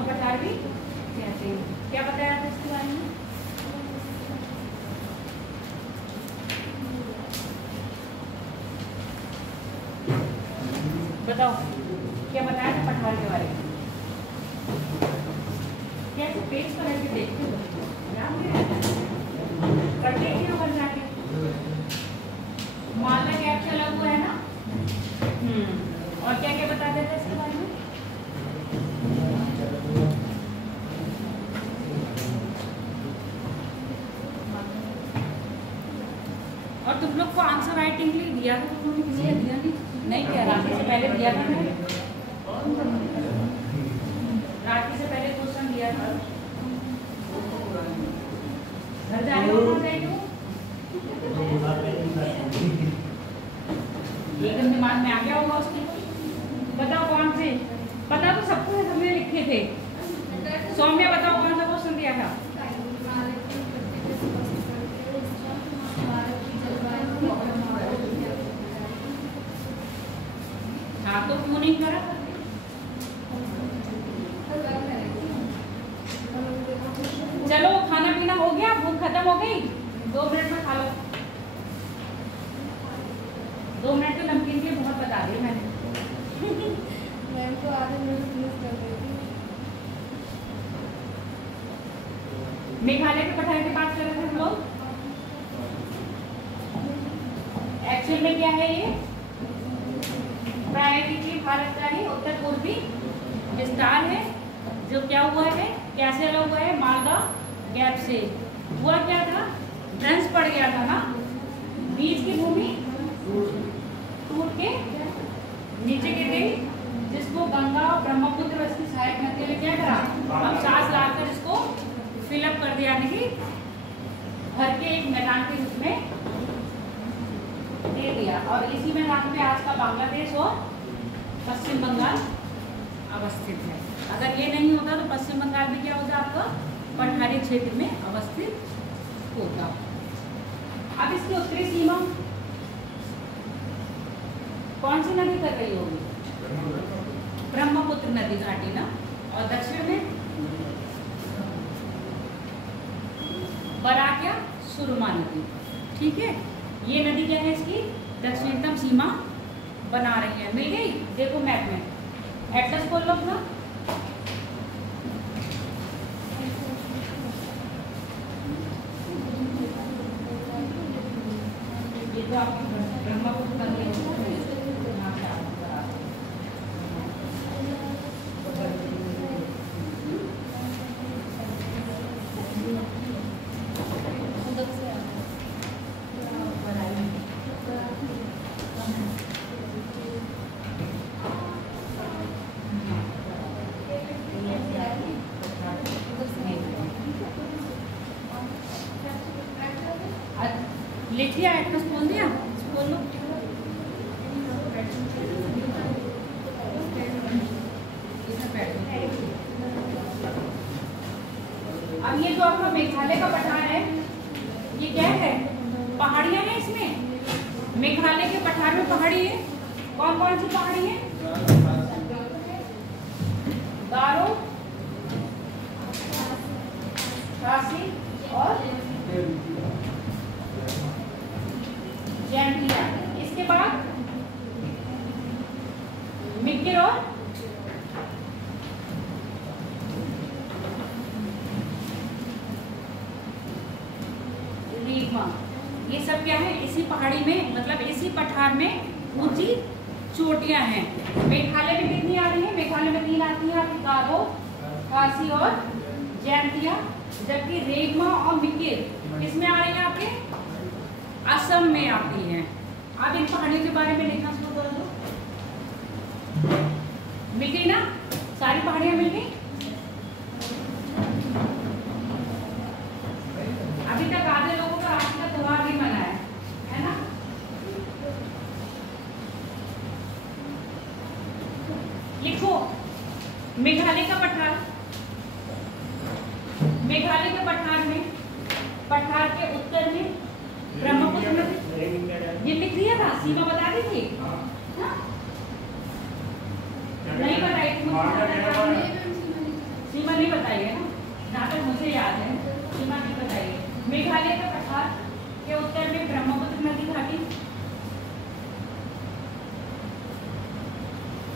का पठार भी कहते हैं। क्या बताया था इसके बारे में? बताओ क्या बताया था पठार के बारे में? कैसे पेज पर ऐसे देखते हो बन जाके मालदा गैप चला हुआ है ना। और क्या क्या बताते थे इसके बारे में? और तुम लोग को आंसर राइटिंग के लिए दिया था, तुम लोगों ने किसी ने दिया नहीं क्या? राखी से पहले दिया था मैंने, राखी से पहले क्वेश्चन दिया था। घर जाने को कौन जाएगी? एकदम दिमाग में आ गया होगा उसके। बताओ कौन से? पता तो सबको है, सबने लिखे थे। सौम्या बताओ कौन सा क्वेश्चन दिया था? हाँ तो क्यों नहीं करा? चलो खाना पीना हो गया, भूख खत्म हो गई, 2 मिनट में खा लो। 2 मिनट तो नमकीन के बहुत बता दी मैंने। मैम तो आधे मिनट मिस कर रही थी। मेघालय के पठार की बात कर रहे थे हम लोग। एक्चुअल में क्या है ये? प्रायद्वीपीय भारत का ही उत्तर पूर्वी विस्तार है, जो क्या हुआ है, कैसे अलग हुआ है? मालदा गैप से। हुआ क्या था? भ्रंश पड़ गया था ना, बीच की भूमि टूट के नीचे गिर गई, जिसको गंगा और ब्रह्मपुत्र उसकी सहायक नदी ने क्या करा? अब सांस लाकर इसको फिलअप कर दिया, यानी कि भर के एक मैदान के रूप में दे दिया। और इसी मैदान में आज का बांग्लादेश और पश्चिम बंगाल अवस्थित है। अगर ये नहीं होता तो पश्चिम बंगाल भी क्या होता? आपका पठारी क्षेत्र में अवस्थित होता। अब इसकी उत्तरी सीमा कौन सी नदी कर रही होगी? ब्रह्मपुत्र नदी घाटी ना। और दक्षिण में बराक्या सुरमा नदी। ठीक है, ये नदी क्या है? इसकी दक्षिणतम सीमा बना रही है। मिल गई? देखो मैप में एटलस खोल लो अपना। ये जो आपकी ब्रह्मपुत्र नदी है, लिख लिया? एटलस बोल दिया? बोल लो। अब ये जो आपका मेघालय का पठार है, ये क्या है? पहाड़ियां हैं इसमें। मेघालय के पठार में पहाड़ी है। कौन कौन सी पहाड़ी है? गारो, खासी और जैंटिया। इसके बाद मिक्किर और रीमा। ये सब क्या है? इसी पहाड़ी में, मतलब इसी पठार में ऊंची चोटियां हैं। मेघालय में कितनी आ रही है? मेघालय में 3 आती है आपकी, गारो, खासी और जैंटिया। जबकि रेगमा और मिक्किर किसमें आ रही है? आपके असम में आती है। अब इन पहाड़ियों के बारे में लिखना शुरू कर दो। मिल गई ना? सारी पहाड़ियां मिल गई। अभी तक आधे लोगों का आज का त्योहार भी मना है ना? लिखो मेघालय का पठार। मेघालय के पठार में, पठार के उत्तर में ब्रह्मपुत्र नदी। ये लिख दिया था, सीमा बता दी थी। नहीं बताई थी। सीमा नहीं बताइए ना, जहाँ तक मुझे याद है सीमा नहीं बताइए। मेघालय का पठार के उत्तर में ब्रह्मपुत्र नदी घाटी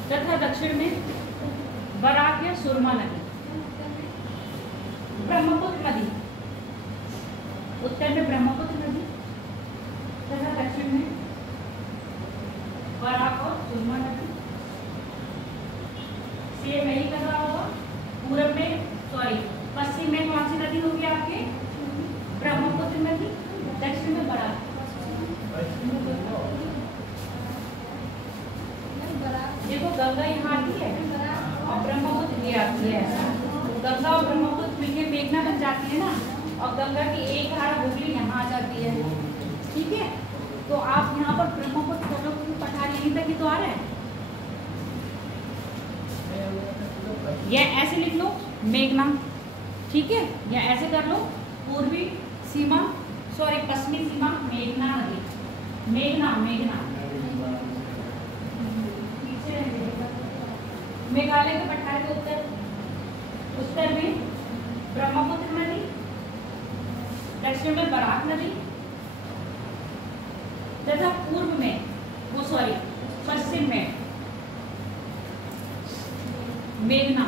तथा दक्षिण में बराक या सुरमा नदी। ब्रह्मपुत्र नदी उत्तर में ब्रह्मपुत्र नदी तथा दक्षिण में बराक और सुरमा नदी। सेम यही कर रहा होगा। पूरब में पश्चिम में कौन सी नदी होगी आपके? ब्रह्मपुत्र नदी। दक्षिण में बराक। देखो गंगा यहाँ आती है और ब्रह्मपुत्र ये आती है। गंगा और ब्रह्मपुत्र मिलकर मेघना बन जाती है ना, और गंगा की एक धारा हुगली यहाँ आ जाती है। ठीक है, तो आप यहाँ पर ब्रह्मपुत्र पठार यहीं तक ही तो आ रहा है। या ऐसे लिख लो मेघना, ठीक है, या ऐसे कर लो पूर्वी सीमा पश्चिमी सीमा मेघना नदी। मेघना मेघालय के पठार के उत्तर में ब्रह्मपुत्र नदी, दक्षिण में बराक नदी तथा पूर्व में पश्चिम में मेघना।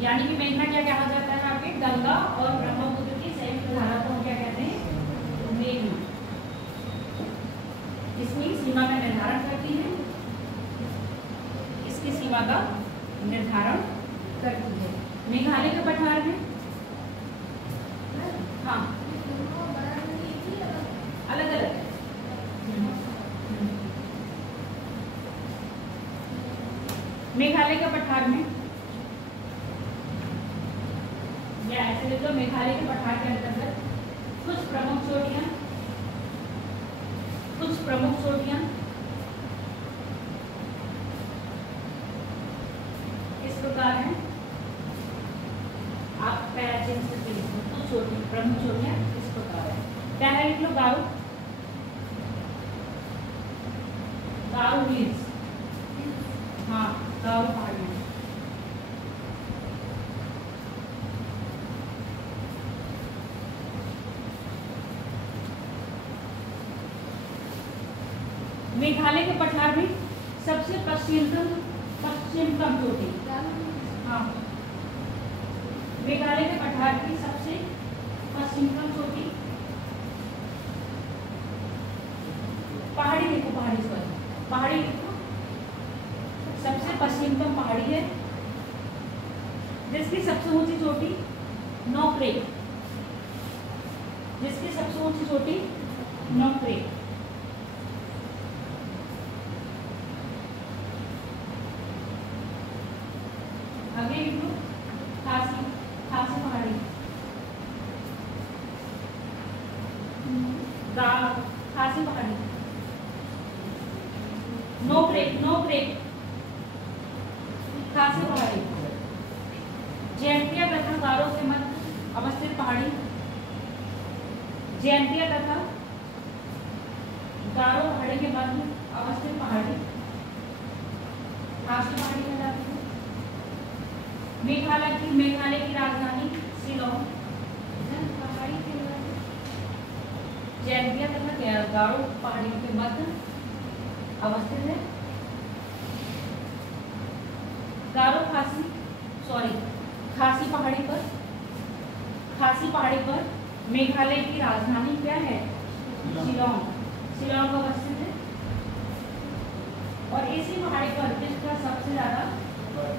यानी कि मेघना क्या कहा जाता है आपके? गंगा और ब्रह्मपुत्र की संयुक्त धारा को क्या कहते हैं? मेघना। इसकी सीमा का निर्धारण करती है, इसकी सीमा का निर्धारण करती है। मेघालय के पठार में हाँ अलग अलग है। मेघालय के पठार में या ऐसे लिख लो, मेघालय के पठार के अंतर्गत कुछ प्रमुख चोटियां इस प्रकार हैं। आप पैरा चेंज करके लिखो। कुछ प्रमुख चोटियां इस प्रकार है। पहला लिख लो गारो हिल्स। हाँ, गारो पहाड़ियाँ। मेघालय के पठार में सबसे पश्चिमतम चोटी। हाँ, मेघालय के पठार की सबसे पश्चिमतम चोटी पहाड़ी लिखो, पहाड़ी लिखो। सबसे पश्चिमतम पहाड़ी है जिसकी सबसे ऊंची चोटी नोक्रेक। जिसकी सबसे ऊंची चोटी नोक्रेक। आगे लिख लो खासी पहाड़ी। खासी पहाड़ी। नोक्रेक खासी पहाड़ी। जयंतिया तथा गारो के मध्य अवस्थित पहाड़ी। जयंतिया तथा गारो पहाड़ी के मध्य अवस्थित पहाड़ी खासी पहाड़ी कहलाती है। मेघालय की राजधानी शिलोंग जयंतिया तथा गारो पहाड़ियों के मध्य अवस्थित है। गारो खासी पहाड़ी पर मेघालय की राजधानी क्या है? शिलोंग अवस्थित है। और इसी पहाड़ी पर जिसका सबसे ज्यादा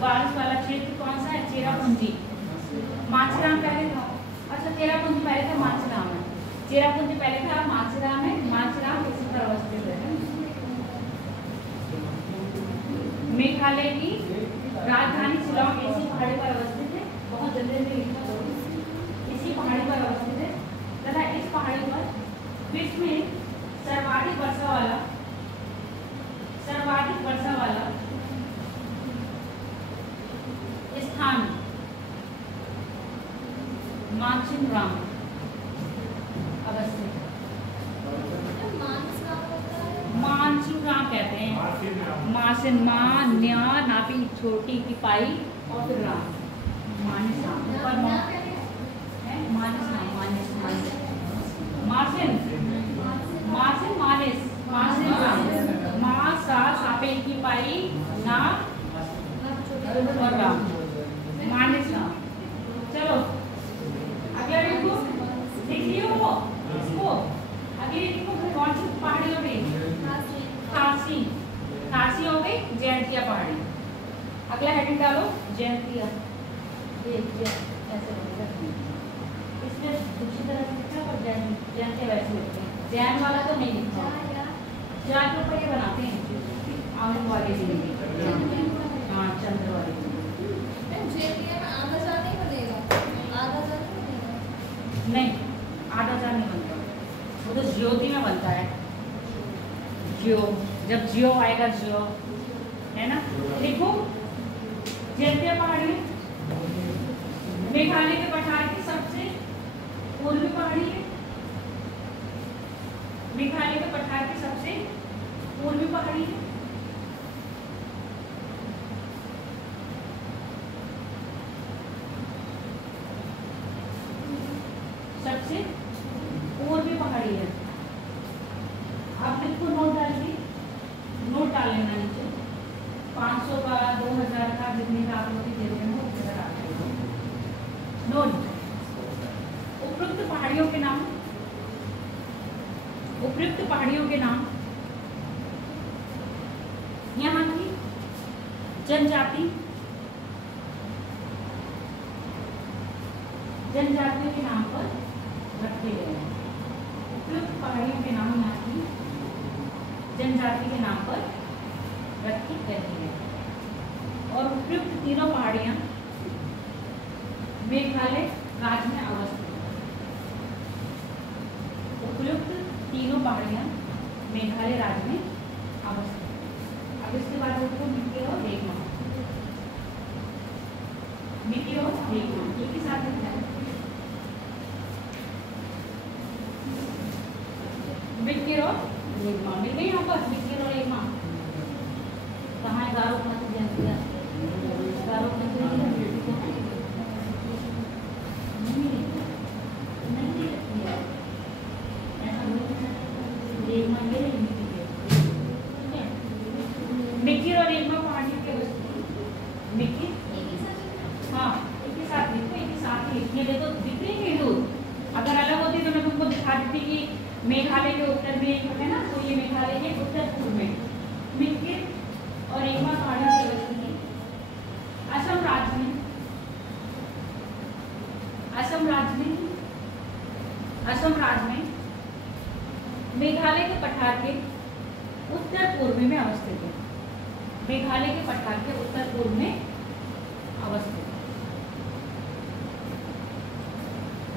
बारिश वाला क्षेत्र कौन सा है? चेरापूंजी। मांचीराम पहले था। अच्छा, चेरापूंजी पहले था, मांचीराम है। चेरापूंजी पहले था, मांचीराम है। मांचीराम इसी पर अवस्थित है। मेघालय की राजधानी शिलोंग इसी पहाड़ी पर अवस्थित है। बहुत जल्दी से लिखना जरूर। इसी पहाड़ी पर अवस्थित है तथा इस पहाड़ी पर विश्व में सर्वाधिक वर्षा वाला स्थान मानसिंगराम अवस्थित है। मानसिंगराम कहते हैं। मासिन मा न्या नापी छोटी की पाई और फिर राम। मानसा ऊपर है मानसा मानस मासिन मासिन मानिस मासिन मासा सापे की पाई ना और राम मानसा। चलो अगला देखो देख लियो इसको अगले देखो कौन सी पहाड़ी हो गई खासी खासी हो गई जयंतिया पहाड़ी। अगला हेडिंग डालो जयंतिया ऐसे इसमें दूसरी तरह लिखा पर जयंतिया वैसे लिखते हैं जैन वाला तो नहीं लिखता चार के ऊपर ये बनाते हैं आमन वाले जी हाँ चंद्र वाले नहीं आधा चार नहीं बनता वो तो ज्योति में बनता है जियो जब जियो आएगा जियो है ना। देखो जयंतिया पहाड़ी मेघालय के पठार की सबसे पूर्वी पहाड़ी है मेघालय के पठार की सबसे पूर्वी पहाड़ी है। सबसे पूर्वी पहाड़ी है। आप बिल्कुल नोट डालिए नोट डाल लेना नीचे 500 का 2000 का जितने का आप लोग की जेब में हो उतना डाल देना। नोट उपयुक्त पहाड़ियों के नाम उपयुक्त पहाड़ियों के नाम यहाँ की जनजातियों के नाम पर रखे गए हैं। उपयुक्त पहाड़ियों के नाम यहाँ की जनजाति के नाम पर रखी गई है। और उपयुक्त तीनों पहाड़ियाँ मेघालय राज्य में अवस्थित है। उपयुक्त तीनों पहाड़ियाँ मेघालय राज्य में अवस्थित है। अब इसके बाद उसको मिट्टी और रेगमा मिट्टी और रेगमा एक ही साथ लिखना है। मिट्टी और रेगमा मिल गई यहाँ पर मिट्टी और रेगमा कहाँ है गारो मिट्टी और रेगमा पहाड़ी के मिट्टी हाँ एक ही साथ लिखो एक ही साथ ही लिखने दे तो दिख रही है दूर। अगर अलग होती तो मैं तुमको दिखा देती कि मेघालय के उत्तर में है ना तो ये मेघालय के उत्तर पूर्व में मिट्टी और रेगमा पहाड़ी की अवस्थिति असम राज्य में मेघालय के पठार के उत्तर पूर्व में अवस्थित है। मेघालय के पठार के उत्तर पूर्व में अवस्थित है।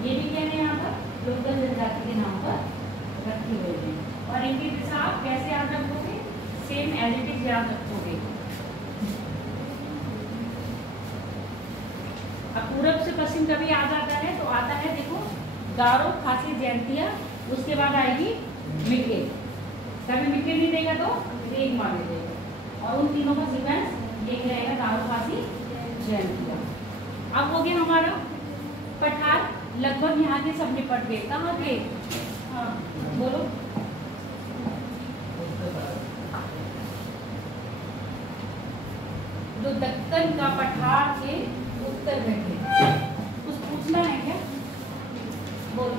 ये भी क्या है यहाँ पर लोकल जनजाति के नाम पर रखी गई है। और इनकी दिशा आप कैसे याद रखोगे सेम एज इट इज याद रखोगे। अब पूरब से पश्चिम कभी आ जाता है तो आता है देखो गारो खासी जयंतिया उसके बाद आएगी मिट्टी। कभी मिट्टी नहीं देगा तो रेग मार देगा और उन तीनों का सीक्वेंस एक रहेगा गारो खासी जयंतिया। अब हो गया हमारा पठार लगभग यहाँ के सब निपट गए। कहाँ के हाँ बोलो जो दक्कन का पठार के उत्तर में थे कुछ पूछना है क्या बोलो।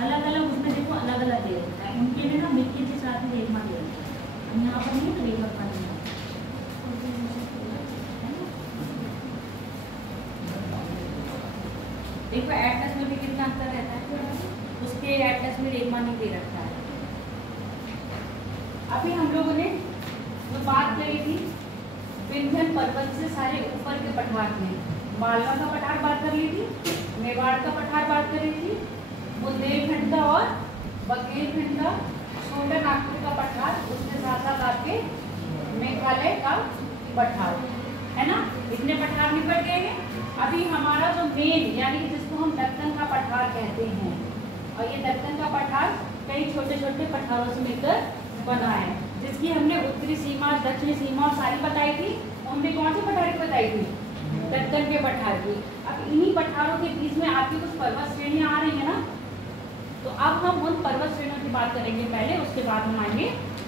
अलग अलग उसमें देखो अलग अलग दे होता है उनके लिए ना मिट्टी के साथ ही रेगमा दे होता है यहाँ पर नहीं रेगमा पानी देखो एटलस में भी कितना अंतर रहता है उसके एटलस में रेगमा नहीं दे रखता है। अभी हम लोगों ने जो बात करी थी विंध्यन पर्वत से सारे ऊपर के पठार में मालवा का पठार बात कर ली थी मेवाड़ का पठार बात करी थी बुंदेलखंड का और बघेलखंड का छोटा नागपुर का पठार उसके साथ साथ आपके मेघालय का पठार है ना। इतने पठार निपट गए हैं। अभी हमारा जो मेन यानी जिसको हम दक्कन का पठार कहते हैं और ये दक्कन का पठार कई छोटे छोटे पठारों से मिलकर बना है, जिसकी हमने उत्तरी सीमा, दक्षिणी सीमा और सारी बताई थी। हमने कौन सी पठार की बताई थी? दक्कन के पठार की। अब इन्हीं पठारों के बीच में आपकी कुछ पर्वत श्रेणियां आ रही है ना, तो अब हम उन पर्वत श्रेणियों की बात करेंगे पहले, उसके बाद हम आएंगे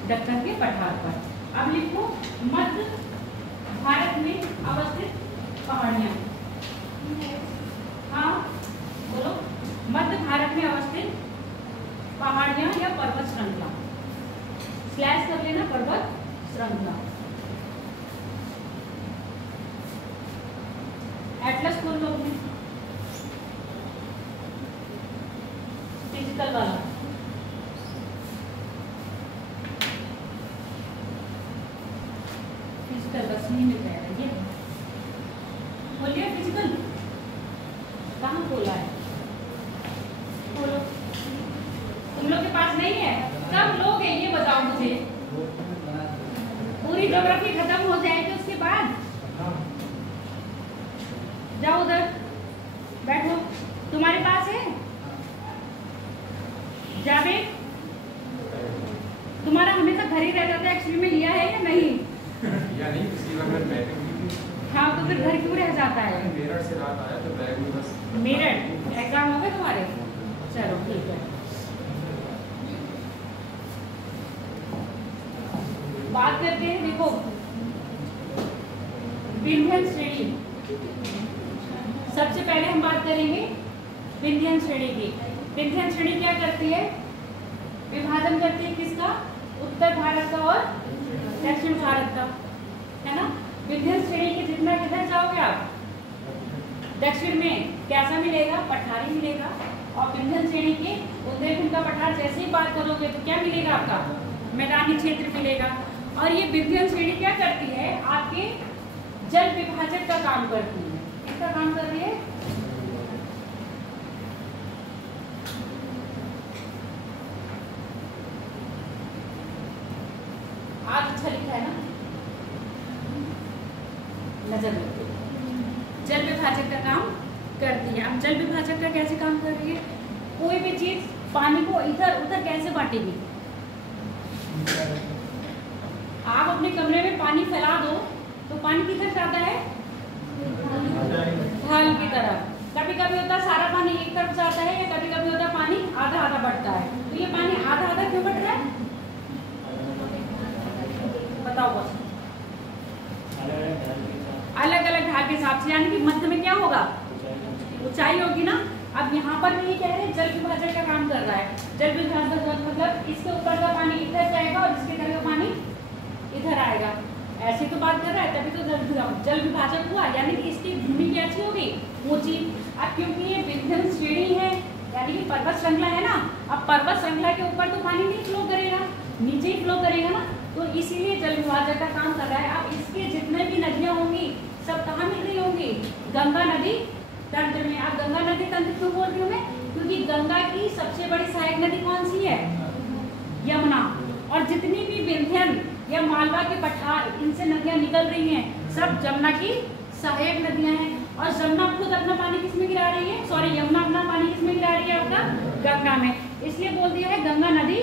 दक्कन के पठार पर। अब लिखो मध्य भारत में अवस्थित पहाड़ियाँ। हाँ बोलो, मध्य भारत में अवस्थित पहाड़ियाँ या पर्वत श्रृंखला। स्लैश कर लेना, पर्वत श्रृंखला। एटलस खोल लो अपने, फिजिकल वाला। फिजिकल बस नहीं मिल रहा है, ये खोलिए फिजिकल। कहाँ खोला है? खोलो। तुम लोग के पास नहीं है? कब लोग हैं ये बताओ मुझे। पूरी ज्योग्राफी खत्म हो जाएगी उसके बाद जाओ उधर बैठो। तुम्हारे पास है जावेद? तुम्हारा हमेशा घर ही रहता था, एक्चुअली में लिया है या नहीं? या नहीं, पिछली बार मैं बैग में थी। हाँ तो फिर घर क्यों रह जाता है? मेरठ से रात आया तो बैग में बस। मेरठ एग्जाम हो गए तुम्हारे? चलो ठीक है। बात करते हैं, देखो विंध्यन श्रेणी। सबसे पहले हम बात करेंगे विंध्यन श्रेणी की। विंध्यन श्रेणी क्या करती है? विभाजन करती है किसका? उत्तर भारत का और दक्षिण भारत का, है ना। विंध्यन श्रेणी के जितना किधर जाओगे आप, दक्षिण में कैसा मिलेगा? पठारी मिलेगा। और विंध्यन श्रेणी के बुंदेलखंड का पठार जैसे ही बात करोगे तो क्या मिलेगा? आपका मैदानी क्षेत्र मिलेगा। और ये विंध्यन श्रेणी क्या करती है? आपके जल विभाजक का काम करती है। किसका काम कर रही है? आज अच्छा लिखा है ना, नजर रखो। जल विभाजक का काम करती है। अब जल विभाजक का कैसे काम कर रही है? कोई भी चीज पानी को इधर उधर कैसे बांटेगी? आप अपने कमरे में पानी फैला दो तो पानी किधर जाता है? ढाल की तरफ। कभी कभी होता है सारा पानी एक तरफ जाता है, या कभी कभी होता है पानी आधा आधा बढ़ता है। तो ये पानी आधा आधा क्यों बढ़ रहा है? बताओ बस। अलग अलग ढाल के हिसाब से, यानी कि मध्य में क्या होगा? ऊंचाई होगी ना। अब यहाँ पर भी ये कह रहे हैं जल विभाजक का काम कर रहा है। जल विभाजक मतलब इसके ऊपर का पानी इधर जाएगा और इसके तरफ का पानी इधर आएगा। ऐसी तो बात कर रहा है, तभी तो जल विभाजक हुआ, यानी कि इसकी भूमि कैसी होगी? ऊंची। अब क्योंकि ये विंध्यन श्रेणी है, यानी कि पर्वत श्रृंखला है ना, अब पर्वत श्रृंखला के ऊपर तो पानी नहीं फ्लो करेगा, नीचे ही फ्लो करेगा ना, तो इसीलिए जल विभाजक का काम कर रहा है। अब इसके जितने भी नदियां होंगी सब कहाँ मिल रही होंगी? गंगा नदी तंत्र में। अब गंगा नदी तंत्र क्यों बोल रही हूँ मैं? क्योंकि गंगा की सबसे बड़ी सहायक नदी कौन सी है? यमुना। और जितनी भी विंध्यन या मालवा के पठार इनसे नदियां निकल रही हैं, सब जमुना की सहायक नदियां हैं। और जमुना खुद अपना पानी किसमें गिरा रही है? सॉरी, यमुना अपना पानी किसमें गिरा रही है? आपका गंगा में। इसलिए बोल दिया है गंगा नदी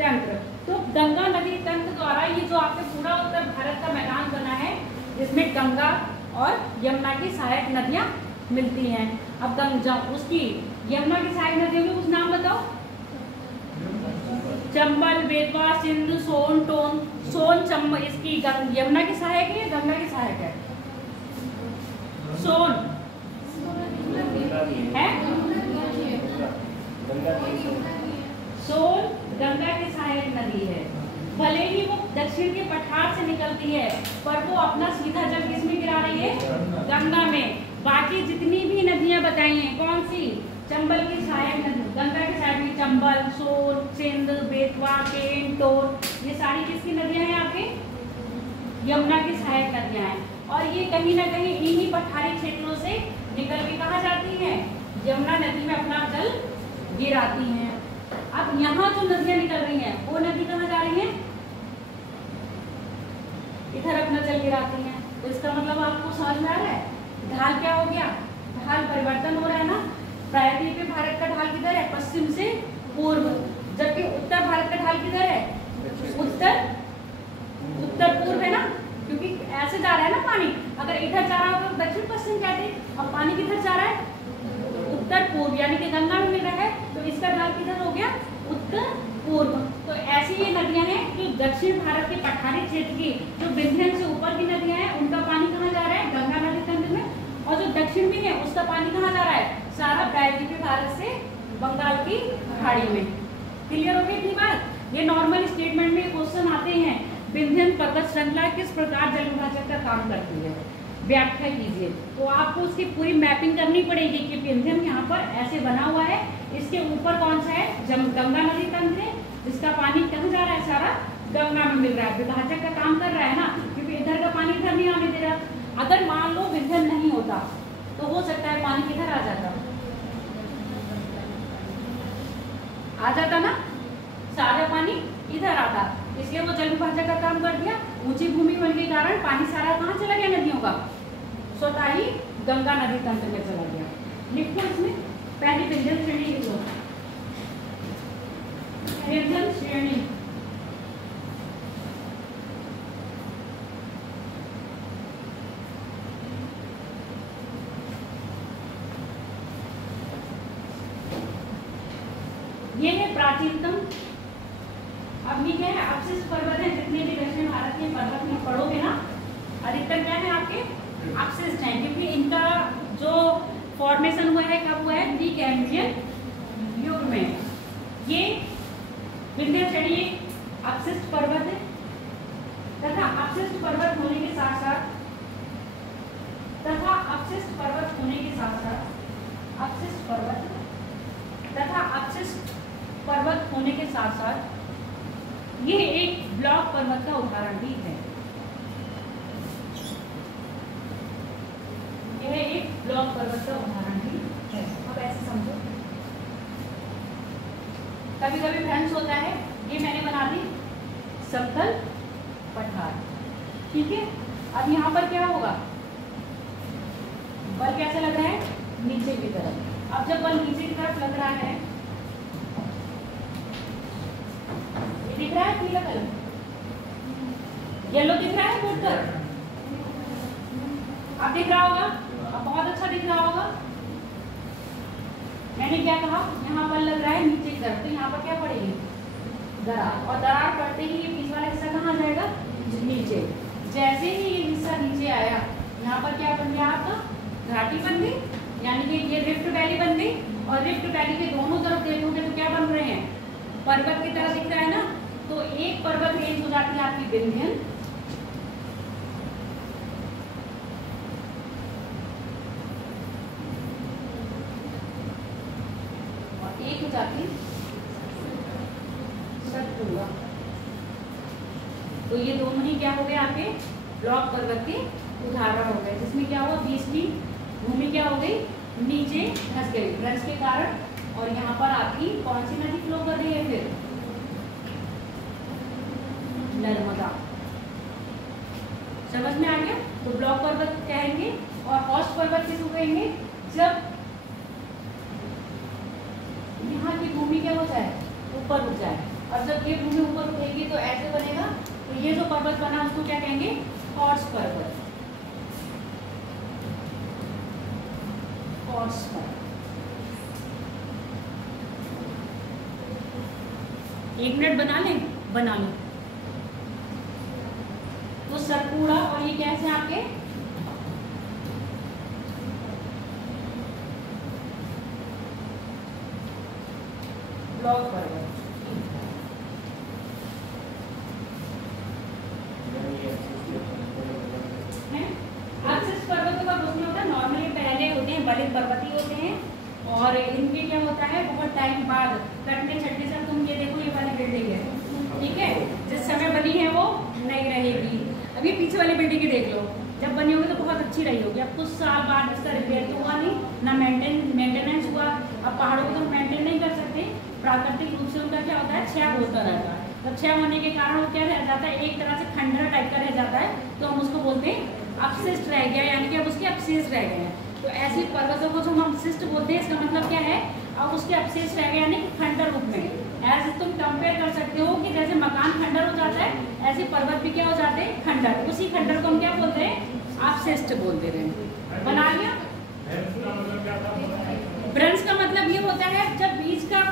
तंत्र। तो गंगा नदी तंत्र द्वारा ये जो आपके पूरा उत्तर भारत का मैदान बना है, जिसमें गंगा और यमुना की सहायक नदियां मिलती हैं। अब गंगा उसकी यमुना की सहायक नदियों के कुछ नाम बताओ। चंबल, बेतवा, सिंधु, सोन, टोन। सोन चंबल इसकी यमुना की सहायक है या गंगा की सहायक है? सोन है, सोन गंगा की सहायक नदी है। भले ही वो दक्षिण के पठार से निकलती है, पर वो अपना सीधा जल किसमें गिरा रही है? गंगा में। बाकी जितनी भी नदियां बताई हैं, कौन सी? चंबल की सहायक नदी, गंगा की सहायक नदी चंबल, सोन, सिंध, बेतवा, केन, टोन, ये सारी किसकी नदियां हैं? आपके यमुना की सहायक नदियां हैं। और ये कहीं ना कहीं इन्हीं पठारी क्षेत्रों से निकल के कहाँ जाती हैं? यमुना नदी में अपना जल गिराती हैं। अब यहाँ जो नदियां निकल रही हैं, वो नदी कहाँ जा रही है? इधर अपना जल गिराती हैं। तो इसका मतलब आपको समझ में आ रहा है? ढाल क्या हो गया? ढाल परिवर्तन हो रहा है ना। प्रायद्वीपीय भारत का ढाल किधर है? पश्चिम से पूर्व। जबकि उत्तर भारत का ढाल किधर है? उत्तर पूर्व है ना, क्योंकि ऐसे जा रहा है ना पानी। अगर इधर जा रहा होगा तो दक्षिण पश्चिम कहते, और पानी किधर जा रहा है? उत्तर पूर्व, यानी कि गंगा में मिल रहा है, तो इसका ढाल किधर हो गया? उत्तर पूर्व। तो ऐसी ये नदियां हैं जो दक्षिण भारत के पठारी क्षेत्र की, जो विंध्य से ऊपर की नदियां हैं, उनका पानी कहाँ जा रहा है? गंगा नदी तंत्र में। और जो दक्षिण में है उसका पानी कहाँ जा रहा है? सारा प्रायद्वीपीय भारत से बंगाल की खाड़ी में। क्लियर हो गई इतनी बात? ये नॉर्मल स्टेटमेंट में क्वेश्चन आते हैं, विंध्य पर्वत श्रृंखला किस प्रकार जल विभाजक का काम करती है, व्याख्या कीजिए। तो आपको उसकी पूरी मैपिंग करनी पड़ेगी कि विंध्य यहाँ पर ऐसे बना हुआ है, इसके ऊपर कौन सा है? गंगा नदी तंत्र है, जिसका पानी कहाँ जा रहा है? सारा गंगा में मिल रहा है, विभाजक का काम कर रहा है ना, क्योंकि इधर का पानी इधर नहीं आने दे रहा। अगर मान लो विंध्य नहीं होता तो हो सकता है पानी किधर आ जाता ना, सारा पानी इधर आता, इसलिए वो जल विभाजक का काम कर दिया। ऊंची भूमि होने के कारण पानी सारा कहाँ चला गया? नदियों का स्वतः ही गंगा नदी तंत्र में चला गया। लिखो इसमें पहली विंध्य श्रेणी लिखो, विंध्य श्रेणी। ये है प्राचीनतम। अब ये क्या है? अवशिष्ट पर्वत है, जितने भी दक्षिण भारत के पर्वत में पढ़ोगे ना, अधिकतर क्या है आपके? अवशिष्ट हैं, क्योंकि इनका जो फॉर्मेशन हुआ है कब हुआ है? प्री-कैम्ब्रियन युग में। ये विंध्य श्रेणी एक अवशिष्ट पर्वत है, तथा अवशिष्ट पर्वत होने के साथ साथ अवशिष्ट पर्वत होने के साथ साथ अवशिष्ट पर्वत तथा अवशिष्ट पर्वत होने के साथ साथ ये एक ब्लॉक पर्वत का उदाहरण भी है। यह एक ब्लॉक पर्वत का उदाहरण भी है। अब ऐसे समझो, कभी कभी भ्रंश होता है, ये मैंने बना दी समतल पठार, ठीक है। अब यहाँ पर क्या होगा? बल कैसा लग रहा है? नीचे की तरफ। अब जब बल नीचे की तरफ लग रहा है, ये दिख रहा है पीला कलर, येलो दिख रहा है बोर्ड पर, अब दिख रहा होगा, अब बहुत अच्छा दिख रहा होगा। मैंने क्या कहा? यहाँ पर लग रहा है नीचे की तरफ, तो यहाँ पर क्या पड़ेगी? दरार, और दरार पड़ते ही ये बीच वाला हिस्सा कहाँ जाएगा? नीचे। जैसे ही ये हिस्सा नीचे आया, यहाँ पर क्या बन गया? आपका घाटी बन गई, यानी कि ये रिफ्ट वैली बन गई। और रिफ्ट वैली के दोनों तरफ देखोगे तो क्या बन रहे हैं? पर्वत की तरह दिख रहा है ना। तो एक पर्वत रेंज हो जाती है आपकी विंध्यन, और एक हो जाती सतपुड़ा। तो ये दोनों ही क्या हो गए? आपके ब्लॉक पर्वत के उदाहरण हो गए, जिसमें क्या हुआ? बीच की भूमि क्या हो गई? नीचे धंस गई भ्रंश के कारण। और यहाँ पर आपकी कौन सी नदी फ्लो कर रही है? फिर नर्मदा। समझ में आ गया? तो ब्लॉक पर्वत कहेंगे। और हौस्ट पर्वत किसको कहेंगे? जब यहाँ की भूमि क्या हो जाए? ऊपर उठ जाए। और जब ये भूमि ऊपर उठेगी तो ऐसे बनेगा, तो ये जो पर्वत बना उसको क्या कहेंगे? हौस्ट पर्वत। हौस्ट पर्वत। एक मिनट बना लें, बना लो। तो सतपुड़ा, और ये कैसे आपके? ब्लॉक पर्वत। अवशिष्ट पर्वतों का कुछ नहीं होता, नॉर्मली पहले होते हैं बलित पर्वत ही होते हैं। और इनके क्या होता है? बहुत टाइम बाद कटने छटने से, तुम ये देखो, ये वाली बिल्डिंग है, ठीक है, जिस समय बनी है वो नहीं रहेगी। अभी पीछे वाली बिल्डिंग देख लो, जब बनी होगी तो बहुत अच्छी रही होगी। अब कुछ साल बाद इसका रिपेयर तो हुआ नहीं, ना मेंटेनेंस हुआ। अब पहाड़ों को तो मेंटेन नहीं कर सकते, प्राकृतिक रूप से उनका क्या होता है? क्षय होता रहता है। तो क्षय होने के कारण वो क्या रह जाता है? एक तरह से खंडर टाइप का रह जाता है, तो हम उसको बोलते हैं अपशिष्ट रह गया, यानी कि अब उसके अवशेष रह गए हैं। तो ऐसी पर्वतों को जो हम अपशिष्ट बोलते हैं, इसका मतलब क्या है? अब उसके अवशेष रह गए, यानी कि खंडर रूप में। ऐसे तुम कंपेयर कर सकते हो कि जैसे मकान खंडर हो जाता है ऐसे पर्वत भी क्या हो जाते हैं, खंडर। उसी खंडर को हम क्या बोलते हैं, अपशिष्ट बोलते रहे। बना लिया। भ्रंश का मतलब ये होता है जब बीज का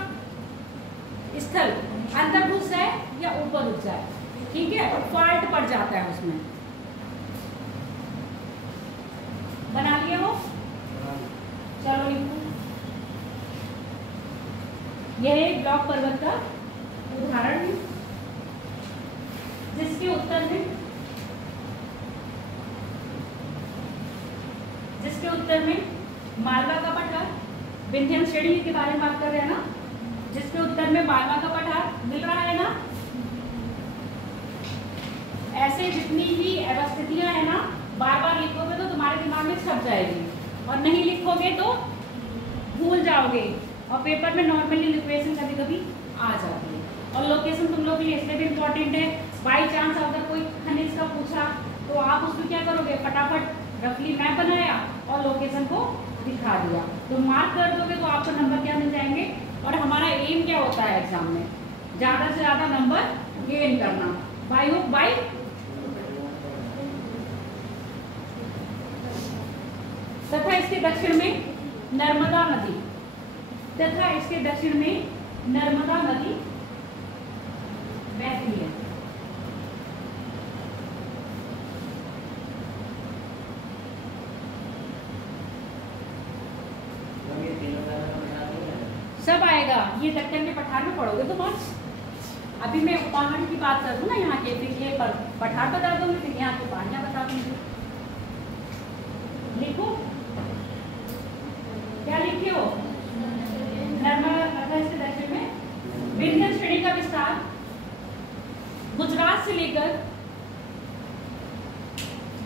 स्थल अंदर घुस जाए या ऊपर उठ जाए, ठीक है, फॉल्ट पड़ जाता है उसमें। बना लिया हो, चलो लिखो। यह एक ब्लॉक पर्वत का उदाहरण है जिसके उत्तर में मालवा का पठार, विंध्यन श्रेणी के बारे में बात कर रहे हैं ना, जिसके उत्तर में मालवा का पठार मिल रहा है ना। ऐसे जितनी भी अवस्थितियां है ना, बार बार लिखोगे तो तुम्हारे दिमाग में छप जाएगी, और नहीं लिखोगे तो भूल जाओगे। और पेपर में नॉर्मली लोकेशन कभी कभी आ जाती है, और लोकेशन तुम लोग के लिए इसलिए भी इम्पोर्टेंट है, बाई चांस अगर कोई खनिज का पूछा तो आप उसको क्या करोगे, फटाफट रफली मैप बनाया और लोकेशन को दिखा दिया, तो मार्क कर दोगे तो आपको नंबर क्या मिल जाएंगे। और हमारा एम क्या होता है एग्जाम में, ज़्यादा से ज़्यादा नंबर गेन करना, बाई हुक बाई। तथा इसके दक्षिण में नर्मदा नदी, तथा इसके दक्षिण में नर्मदा नदी बहती है। सब आएगा, ये दक्कन के पठार में पढ़ोगे तो बस। अभी मैं पहाड़ की बात कर दूं ना यहाँ के, फिर ये पठार बता दूंगी, फिर यहाँ की पहाड़ियाँ बता दूंगी। लिखो, क्या लिखे हो, नर्मदा तथा इसके दक्षिण में विंध्य श्रेणी का विस्तार गुजरात से लेकर,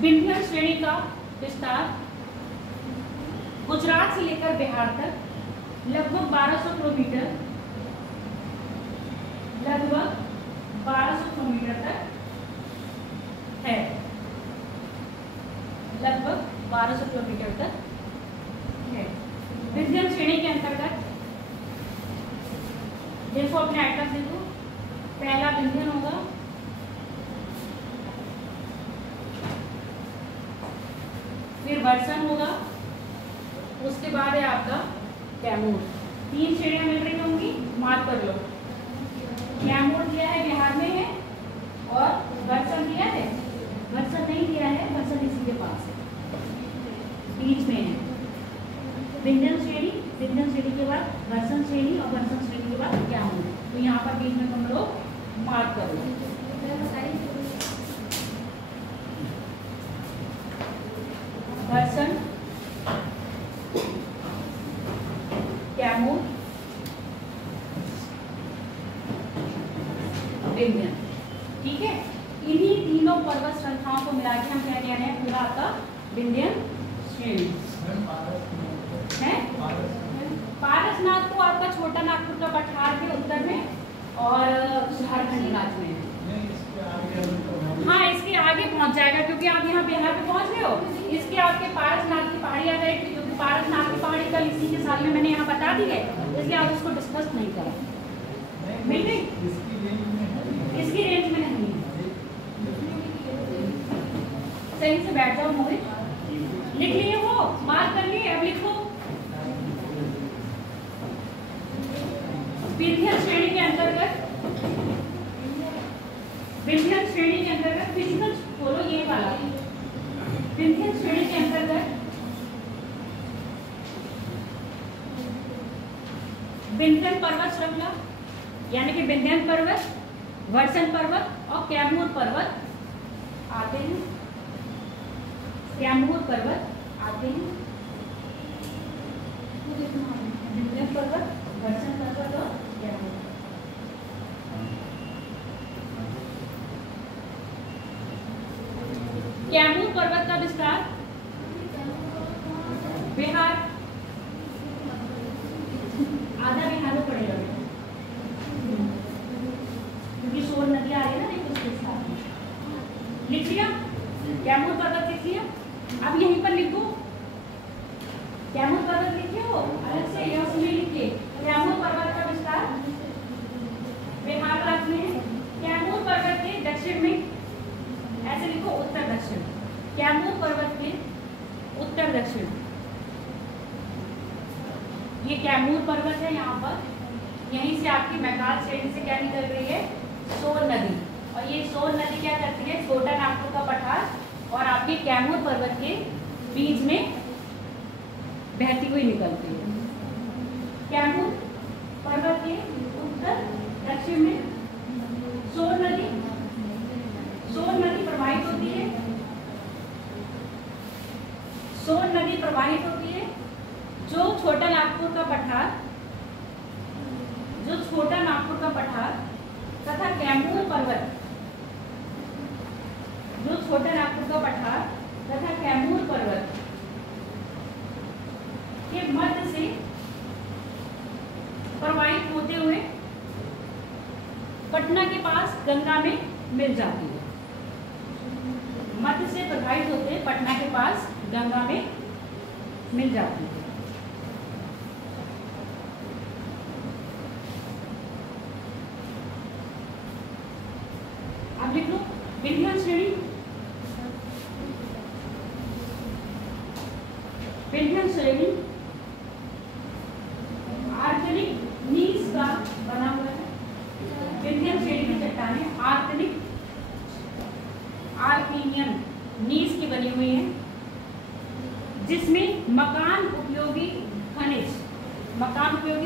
विंध्य श्रेणी का विस्तार गुजरात से लेकर बिहार तक लगभग 1200 किलोमीटर, लगभग 1200 किलोमीटर तक है, लगभग 1200 किलोमीटर तक है। विंध्य श्रेणी के अंतर्गत देखो, अपने आइटम देखो, पहला विंध्यन होगा, फिर वर्षण होगा, उसके बाद है आपका कैमूर। 3 श्रेणियां मिल रही होंगी, मार्क कर लो। कैमूर दिया है बिहार में है, और वर्षण दिया है, वर्षण नहीं दिया है, वर्षण इसी के पास है, बीच में है। विंध्यन श्रेणी, विंध्यन श्रेणी के बाद वर्षण श्रेणी, और वर्षण श्रेणी के बाद कैमूर, तो यहाँ पर बीच में तुम लोग मार्क कर लो। वर्षण, कैमूर, विंध्यन, ठीक है। इन्हीं तीनों पर्वत श्रृंखलाओं को मिला के हम क्या कह रहे हैं, पूरा आपका विंध्यन श्रेणी है। पारसनाथ तो आपका छोटा नागपुर का पठार के उत्तर में और झारखंड राज्य में है। हाँ, इसके आगे पहुंच जाएगा, क्योंकि आप यहाँ बिहार में पहुंच रहे हो, इसके आपके पारसनाथ की पहाड़ी आ जाएगी, क्योंकि पारसनाथ की पहाड़ी कल इसी के साल में मैंने यहाँ बता दी है, इसलिए आप उसको डिस्कस नहीं करें। मिल गई, इसकी रेंज में नहीं है। सही से बैठ जाओ, मोहित लिख लिए हो, मार्क कर लिए, अब लिखो। विंध्यन श्रेणी के अंतर्गत, विंध्यन श्रेणी के अंतर्गत फिजिकल बोलो, ये वाला विंध्यन श्रेणी के अंतर्गत विंध्यन पर्वत श्रृंखला, यानी कि विंध्यन पर्वत, वर्षण पर्वत और कैमूर पर्वत आते हैं, कैमूर पर्वत आते हैं। विंध्यन पर्वत, वर्षण पर्वत और कैमूर। कैमूर पर्वत का विस्तार बिहार, आधा बिहार में पड़ेगा, क्योंकि सोन नदी आ रही है ना, देखो उसके साथ में। लिख लिया, कैमूर पर्वत लिख लिया। अब यहीं पर लिखो, कैमूर पर्वत लिखे हो अलग से, या उसमें लिखिए कैमूर पर्वत का विस्तार बिहार राज्य में है। कैमूर पर्वत के दक्षिण में, ऐसे लिखो उत्तर दक्षिण, कैमूर पर्वत के उत्तर दक्षिण, ये कैमूर पर्वत है यहाँ पर। यहीं से आपकी मैकाल श्रेणी से क्या निकल रही है, सोन नदी, और ये सोन नदी क्या करती है, छोटा नागपुर का पठार और आपके कैमूर पर्वत के बीच में बहती हुई निकलती है। कैमूर पर्वत के उत्तर दक्षिण में सोन नदी प्रवाहित होती है। सोन नदी प्रवाहित होती है। जो छोटा नागपुर का पठार तथा कैमूर पर्वत, जो छोटा नागपुर का पठार तथा कैमूर पर्वत के मध्य से प्रवाहित होते हुए पटना के पास गंगा में मिल जाती है। मध्य से प्रवाहित होते पटना के पास गंगा में मिल जाती है। अब लिख लो विंध्य श्रेणी। विंध्य श्रेणी आर्सेनिक नीस का बना हुआ है। विंध्य श्रेणी की चट्टानें आर्कीनियन नीस की बनी हुई है, जिसमें मकान उपयोगी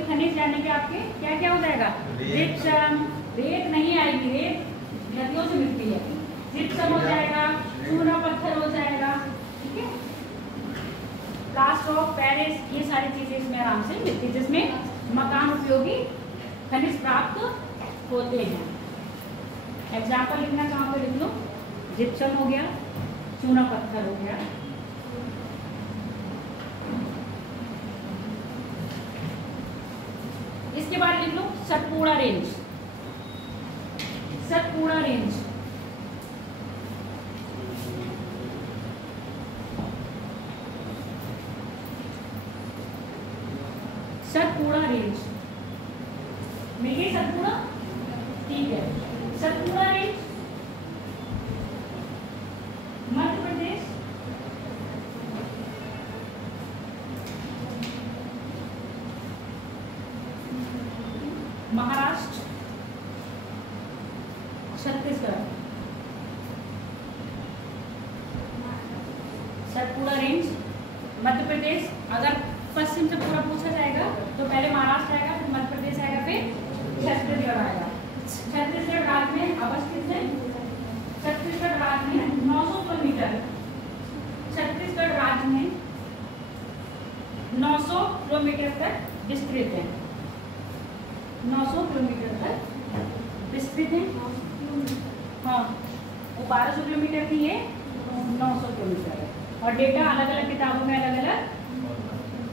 खनिज यानी कि आपके क्या क्या हो जाएगा, जिप्सम, रेत नहीं आएगी, रेत नदियों से मिलती है, जिप्सम हो जाएगा, चूना पत्थर हो जाएगा, ठीक है, प्लास्टर ऑफ पेरिस, ये सारी चीजें इसमें आराम से मिलती है, जिसमें मकान उपयोगी खनिज प्राप्त होते हैं। एग्जाम्पल लिखना कहाँ पे लिख लो, जिप्सम हो गया, चूना पत्थर हो गया। इसके बाद लिख लो सतपुड़ा रेंज। सतपुड़ा रेंज मिल गई सतपुड़ा, ठीक है। सतपुड़ा रेंज मध्य प्रदेश, महाराष्ट्र, छत्तीसगढ़। सतपुड़ा रेंज मध्य प्रदेश, अगर पश्चिम से पूरा पूछा जाएगा तो पहले महाराष्ट्र आएगा, फिर मध्य प्रदेश आएगा, फिर छत्तीसगढ़ आएगा। छत्तीसगढ़ राज्य में अवस्थित है। छत्तीसगढ़ राज्य में 900 किलोमीटर, छत्तीसगढ़ राज्य में 900 किलोमीटर तक विस्तृत है। 900 किलोमीटर तक विस्तृत है। हाँ, वो 1200 किलोमीटर थी, ये 900 किलोमीटर है। और डेटा अलग अलग किताबों में अलग अलग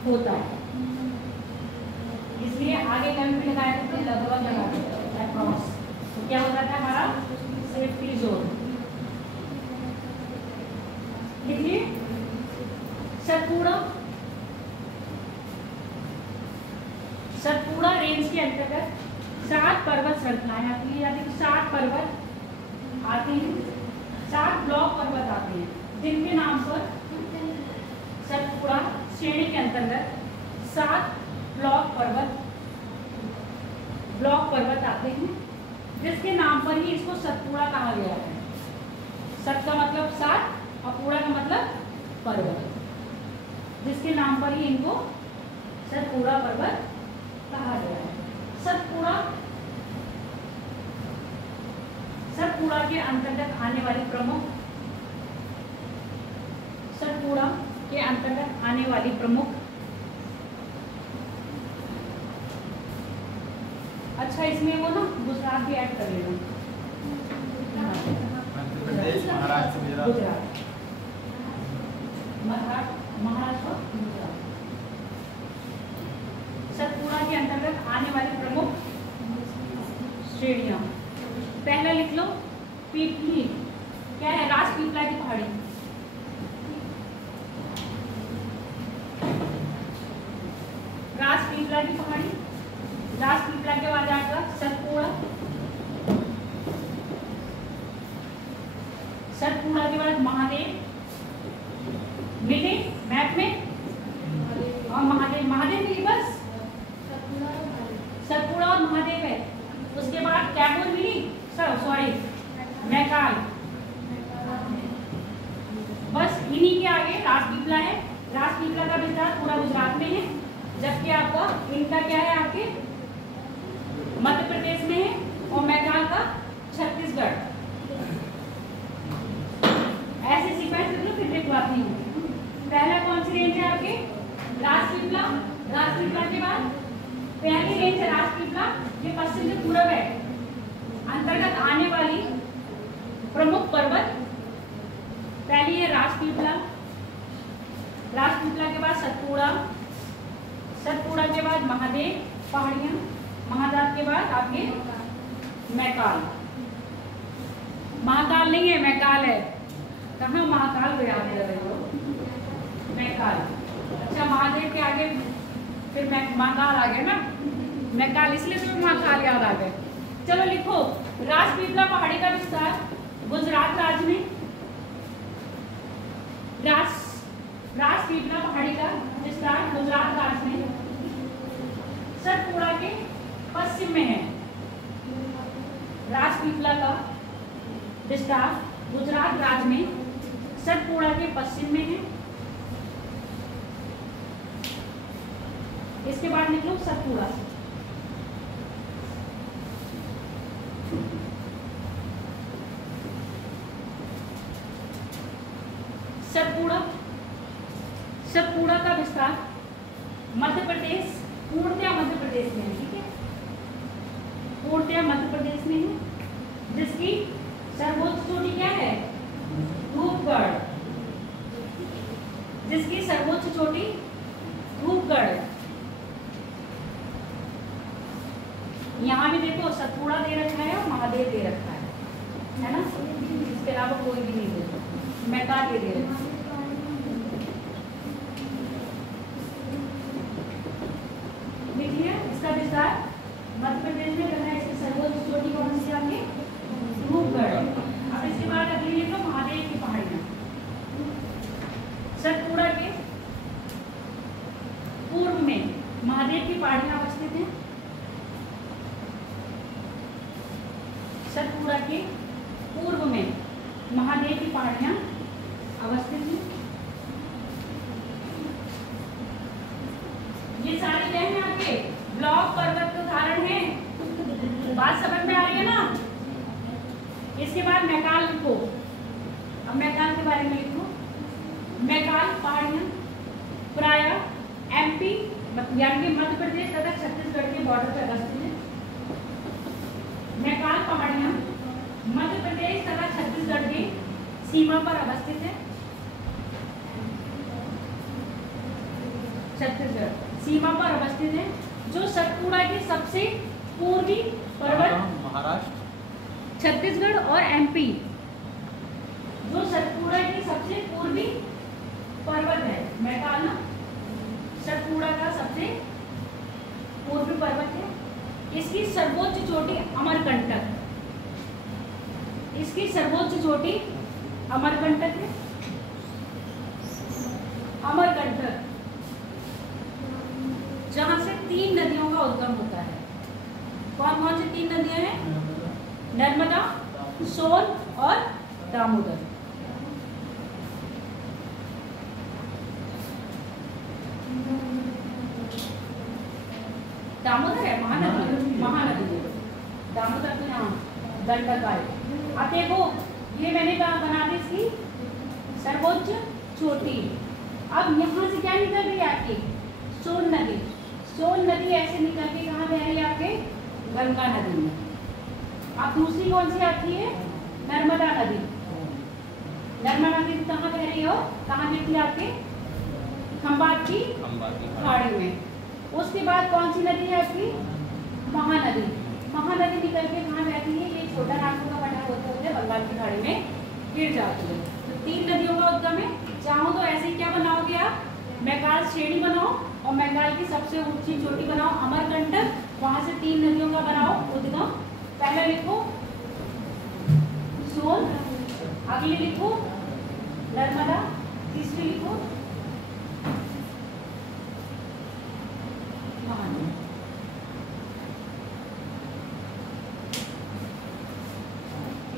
होता है, इसलिए आगे कहीं भी लगाया तो लगभग लगा अप्रॉक्स, तो क्या होता था हमारा सेफ्टी जोन। देखिए सतपुड़ा रेंज के अंतर्गत 7 पर्वत श्रृंखलाएं आती है, यानी 7 पर्वत आते हैं, 7 ब्लॉक पर्वत आते हैं, जिनके नाम पर सतपुड़ा श्रेणी के अंतर्गत 7 ब्लॉक पर्वत आते हैं, जिसके नाम पर ही इसको सतपुड़ा कहा गया है। सत का मतलब 7 और पुड़ा का मतलब पर्वत, जिसके नाम पर ही इनको सतपुड़ा पर्वत कहा गया है। सतपुड़ा के अंतर्गत आने वाली प्रमुख अच्छा, इसमें वो ना गुजरात भी ऐड कर लेना, मध्य प्रदेश, महाराष्ट्र, गुजरात, महाराष्ट्र, गुजरात। सतपुड़ा के अंतर्गत आने वाली प्रमुख श्रेणियां, पहला लिख लो पीपली, क्या है, राजपीपला की पहाड़ी। राजपीपला की पहाड़ी, राजपीपला के बाद आएगा सतपुड़ा, सतपुड़ा के बाद महादेव मिले मैप में, और महादेव मिली बस, सतपुड़ा और महादेव है। उसके बाद कैमूर मिली, सॉरी मैकाल, बस इन्हीं के आगे राजपीपला है। राजपीपला का विस्तार पूरा गुजरात में है, जबकि आपका इनका क्या है, आपके मध्य प्रदेश में है, और मैकाल का छत्तीसगढ़। ऐसे सीक्वेंस में फिर लिखवाती हूँ। पहला कौन सी रेंज है आपके, राजपीपला। राजपीपला के बाद पहली रेंज है राजपीपला, ये पश्चिम से पूर्व है, अंतर्गत आने वाली प्रमुख पर्वत पहली है राजपीपला। राजपीपला के बाद सतपुड़ा, सतपुड़ा के बाद महादेव पहाड़ियाँ, महादेव के बाद आपके मैकाल। महाकाल नहीं है, मैकाल है। कहाँ महाकाल को याद कर रहे हो, मैकाल। अच्छा महादेव के आगे फिर महाकाल आ गया ना, मैकाल, इसलिए तुम्हें महाकाल याद आ गए। चलो लिखो, राजपीपला पहाड़ी का विस्तार गुजरात राज्य में, राजपीपला पहाड़ी का विस्तार गुजरात राज्य में, सतपुड़ा के पश्चिम में है। राजपीपला का विस्तार गुजरात राज्य में, सतपुड़ा के पश्चिम में है। इसके बाद लिख लो सतपुड़ा। सतपुड़ा, सतपुड़ा का विस्तार मध्य प्रदेश, पूर्णतया मध्य प्रदेश में है, ठीक है, पूर्णतया मध्य प्रदेश में है, जिसकी सर्वोच्च चोटी क्या है, धूपगढ़, जिसकी सर्वोच्च चोटी धूपगढ़। यहाँ भी देखो सतपुड़ा दे रखा है और महादेव दे रखा है ना, इसके अलावा कोई भी नहीं दे, मैकाल दे रखा है। देखिए इसका विस्तार मध्य प्रदेश में करना है, इसकी सर्वोच्च चोटी कौन सी आपकी, धूपगढ़। अब इसके बाद अगली लिखो महादेव की पहाड़ियाँ। सतपुड़ा के पूर्व में महादेव की पहाड़ियाँ अवस्थित हैं। सतपुड़ा के पूर्व में महादेव की पहाड़ियाँ अवस्थित हैं। ये सारे क्या हैं आपके ब्लॉक पर्वत के उदाहरण हैं, बात समझ में आ रही है ना। इसके बाद मैकाल लिखो। अब मैकाल के बारे में लिखो। मैकाल पहाड़ियाँ प्रायः एमपी यानी मध्य प्रदेश तथा छत्तीसगढ़ के बॉर्डर पर अवस्थित है। मैकाल पहाड़ियाँ मध्य प्रदेश तथा छत्तीसगढ़ की सीमा पर अवस्थित है। छत्तीसगढ़ सीमा पर अवस्थित है, जो सतपुड़ा की सबसे पूर्वी पर्वत, महाराष्ट्र, छत्तीसगढ़ और एमपी, जो सतपुड़ा की सबसे पूर्वी पर्वत है। मैकाल ना सतपुड़ा का सबसे पूर्वी पर्वत है। इसकी सर्वोच्च चोटी अमरकंटक, इसकी सर्वोच्च चोटी अमरकंटक है। अमरकंटक जहां से 3 नदियों का उद्गम होता है। कौन कौन सी 3 नदियां हैं? नर्मदा, सोन और दामोदर। दामोदर है, महानदी, महानदी दामोदर तो यहाँ गंडक आए। अब देखो ये मैंने कहा बना दी इसकी सर्वोच्च चोटी। अब यहाँ से क्या निकल रही है आपकी? सोन नदी। सोन नदी ऐसे निकल के कहाँ बह रही है आपके? गंगा नदी में। अब दूसरी कौन सी आती है? नर्मदा नदी। नर्मदा नदी कहाँ बह रही हो? कहाँ गिरती है आपके? खंबात की खाड़ी में। उसके बाद कौन सी नदी है आपकी? महानदी। महानदी निकल के कहाँ बहती है? ये छोटा नागपुर का बना होते होते बंगाल की खाड़ी में गिर जाती है। तो 3 नदियों का उद्गम है। चाहो तो ऐसे क्या बनाओगे आप? मैकाल श्रेणी बनाओ और मैकाल की सबसे ऊंची चोटी बनाओ अमरकंटक, वहां से 3 नदियों का बनाओ उद्गम। पहले लिखो सोन, अगली लिखो नर्मदा, तीसरी लिखो महानदी।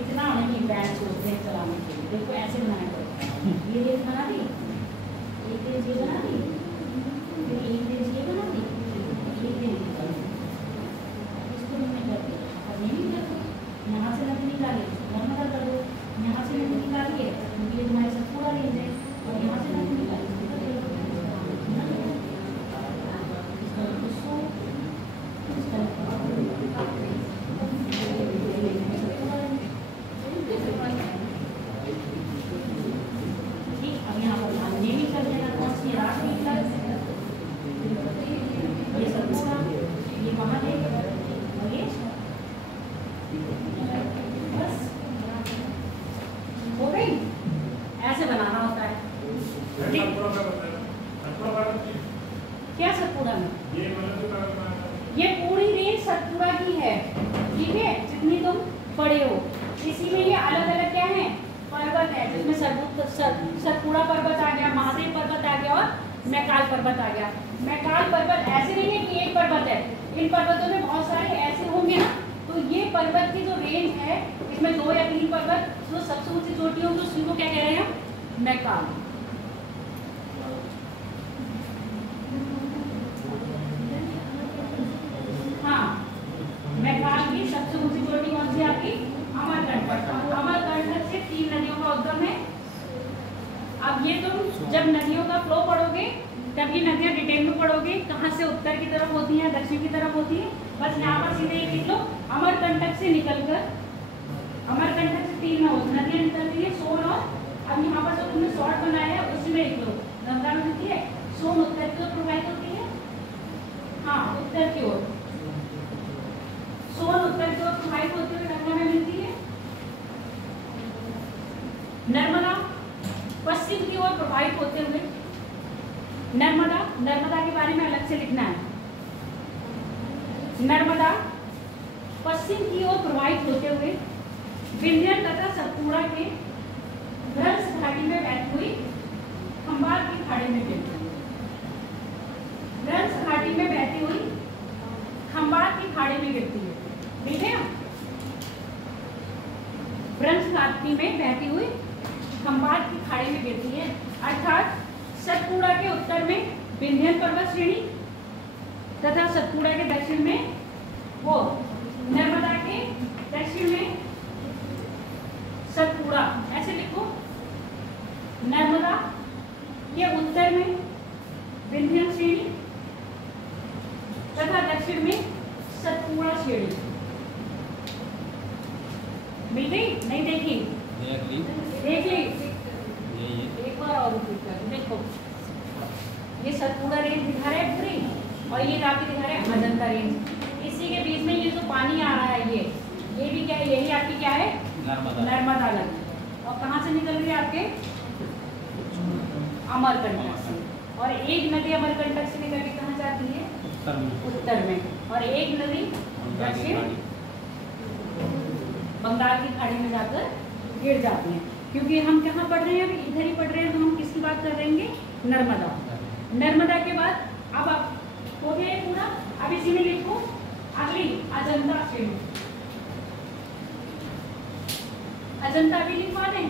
इतना नहीं बैच सोचते हैं चलाने के लिए। देखो ऐसे बनाया करो, ये रेंज बना दी, एक रेंज ये बना दी, फिर एक रेंज ये बना दी, एक रेंज इसको नहीं करते और नहीं करते। यहाँ से नदी निकाले नर्मदा कर दो, यहाँ से नदी निकालिए क्योंकि ये तुम्हारे साथ पूरा रेंज है, और यहाँ से नदी निकालिए क्या सतपुड़ा में ये पूरी रेंज सतपुड़ा की है, ठीक है, जितनी तुम पढ़े हो। इसी में ये अलग अलग क्या है पर्वत है, जिसमें सतपुड़ा पर्वत आ गया, महादेव पर्वत आ गया और मैकाल पर्वत आ गया। मैकाल पर्वत ऐसे नहीं है कि एक पर्वत है, इन पर्वतों में बहुत सारे ऐसे होंगे ना, तो ये पर्वत की जो रेंज है इसमें 2 या 3 पर्वत जो सबसे ऊंची चोटी होगी उसी को क्या कह रहे हैं, मैकाल। मैकाल की सबसे ऊंची चोटी कौन सी आपकी, अमरकंटक। अमरकंटक से 3 नदियों का उद्गम है। अब ये तुम जब नदियों का फ्लो पढ़ोगे तब ये नदियां डिटेल में पढ़ोगे, कहाँ से उत्तर की तरफ होती हैं, दक्षिण की तरफ होती है। बस यहाँ पर सीधे लिख लो, अमरकंटक से निकलकर, अमरकंटक से 3 नदियां निकलती है, सोन और, अब यहाँ पर जो तुमने शॉर्ट बनाया है उसमें लिख लो, गंगा में होती है, सोन उत्तर की ओर प्रवाहित होती है, हाँ उत्तर की ओर, सोन उत्तर की ओर प्रवाहित होते हुए गंगा में मिलती है। नर्मदा पश्चिम की ओर प्रवाहित होते हुए, नर्मदा के बारे में अलग से लिखना है। नर्मदा पश्चिम की ओर प्रवाहित होते हुए विंध्य तथा सतपुड़ा के भ्रंश घाटी में बहती हुई खंबात की खाड़ी में गिरती है। भ्रंश घाटी में बहती हुई खंबात की खाड़ी में गिरती है, ठीक है। भ्रंश घाटी में बहती हुई खंबात की खाड़ी में गिरती है, अर्थात सतपुड़ा के उत्तर में विंध्य पर्वत श्रेणी तथा सतपुड़ा के दक्षिण में वो नर्मदा के दक्षिण में सतपुड़ा, ऐसे लिखो। नर्मदा के उत्तर में विंध्य श्रेणी तथा दक्षिण में सतपुड़ा श्रेणी। मिल गई? नहीं देखी? देख ली। एक बार और देखो, ये सतपुड़ा रेंज दिखा रहा है पूरी, और ये आपकी दिखा रहा है अजंता रेंज। इसी के बीच में ये जो पानी आ रहा है ये भी क्या है, यही आपकी क्या है, नर्मदा नदी। और कहाँ से निकल रही है आपके, अमरकंटक से। और एक नदी अमरकंटक से निकल के कहाँ जाती है, उत्तर में, और एक नदी दक्षिण बंगाल की खाड़ी में जाकर गिर जाती है। क्योंकि हम कहाँ पढ़ रहे हैं, अभी इधर ही पढ़ रहे हैं, तो हम किसकी बात कर रहे हैं, नर्मदा। नर्मदा के बाद अब आप हो गया पूरा। अब इसी में लिखो अगली अजंता श्रेणी। अजंता भी लिखवा दें,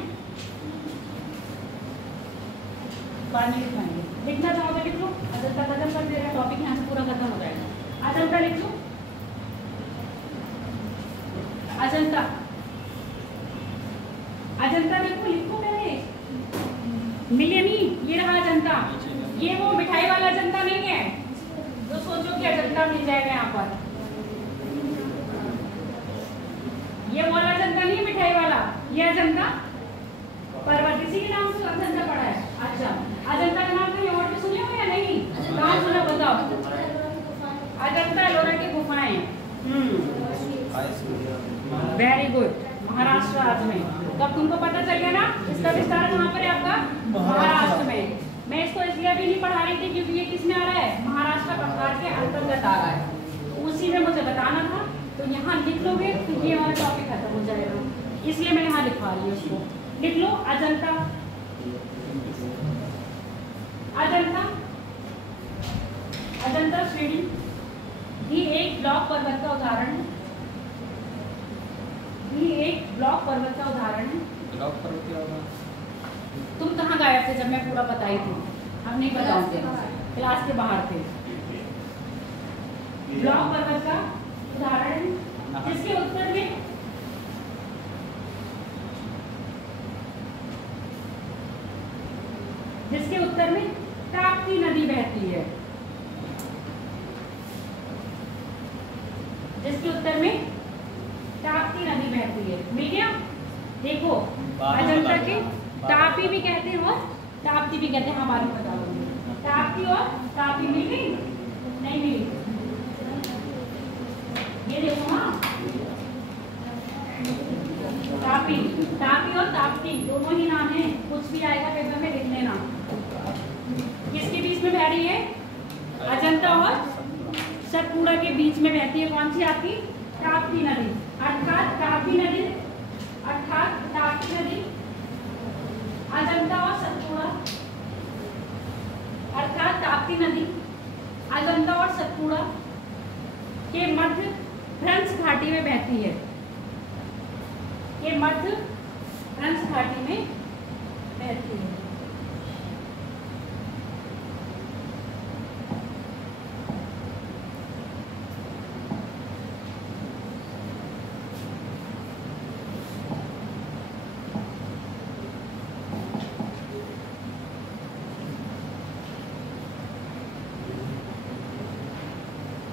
बाद में लिखवाएंगे। लिखना चाहो तो लिख लो, अजंता खत्म कर देगा, टॉपिक यहाँ से पूरा खत्म हो जाएगा। अजंता लिख लो, अजंता, अजंता देखो, लिखो पहले, मिले नहीं, ये रहा अजंता। ये वो मिठाई वाला अजंता नहीं है जो सोचो कि अजंता मिल जाएगा यहाँ पर, ये वाला अजंता नहीं, मिठाई वाला, ये अजंता पर्वत, इसी के नाम से अजंता पड़ा है। अच्छा, अजंता का नाम कहीं और भी सुने हो या नहीं, कहाँ सुना बताओ। अजंता एलोरा की गुफाएं, वेरी गुड, महाराष्ट्र राज्य में। तब तुमको पता चल गया ना, इसका विस्तार कहाँ पर है आपका, महाराष्ट्र में। मैं इसको इसलिए अभी नहीं पढ़ा रही थी क्योंकि ये किसमें आ रहा है, महाराष्ट्र पठार के अंतर्गत आ रहा है, उसी में मुझे बताना था। तो यहाँ लिख लोगे तो ये हमारा टॉपिक खत्म हो जाएगा, इसलिए मैं यहाँ लिखवा रही हूँ उसको। लिख लो अजंता। अजंता, अजंता श्रेणी भी एक ब्लॉक पर्वत का उदाहरण है। भी एक ब्लॉक पर्वत का उदाहरण है। ब्लॉक पर्वत क्या होगा? तुम कहाँ गायब थे जब मैं पूरा बताई थी? हम नहीं बताओगे, क्लास के बाहर थे। ब्लॉक पर्वत का उदाहरण है जिसके उत्तर में ताप्ती नदी बहती है। जिसके उत्तर में ताप्ती नदी बहती है। मिल गया? देखो अजंता के तापी भी कहते हैं और ताप्ती भी कहते हैं। हमारी बताओ ताप्ती और तापी मिल गई? नहीं मिली? ये देखो हाँ, तापी, तापी और ताप्ती दोनों ही नाम है। कुछ भी आएगा पेपर में लिख लेना। किसके बीच में बह रही है? अजंता और सतपुड़ा के बीच में बहती है कौन सी आपकी? ताप्ती नदी। अर्थात ताप्ती नदी, अर्थात ताप्ती नदी अजंता और सतपुड़ा, अर्थात ताप्ती नदी अजंता और सतपुड़ा के मध्य भ्रंश घाटी में बहती है। के मध्य भ्रंश घाटी में बहती है।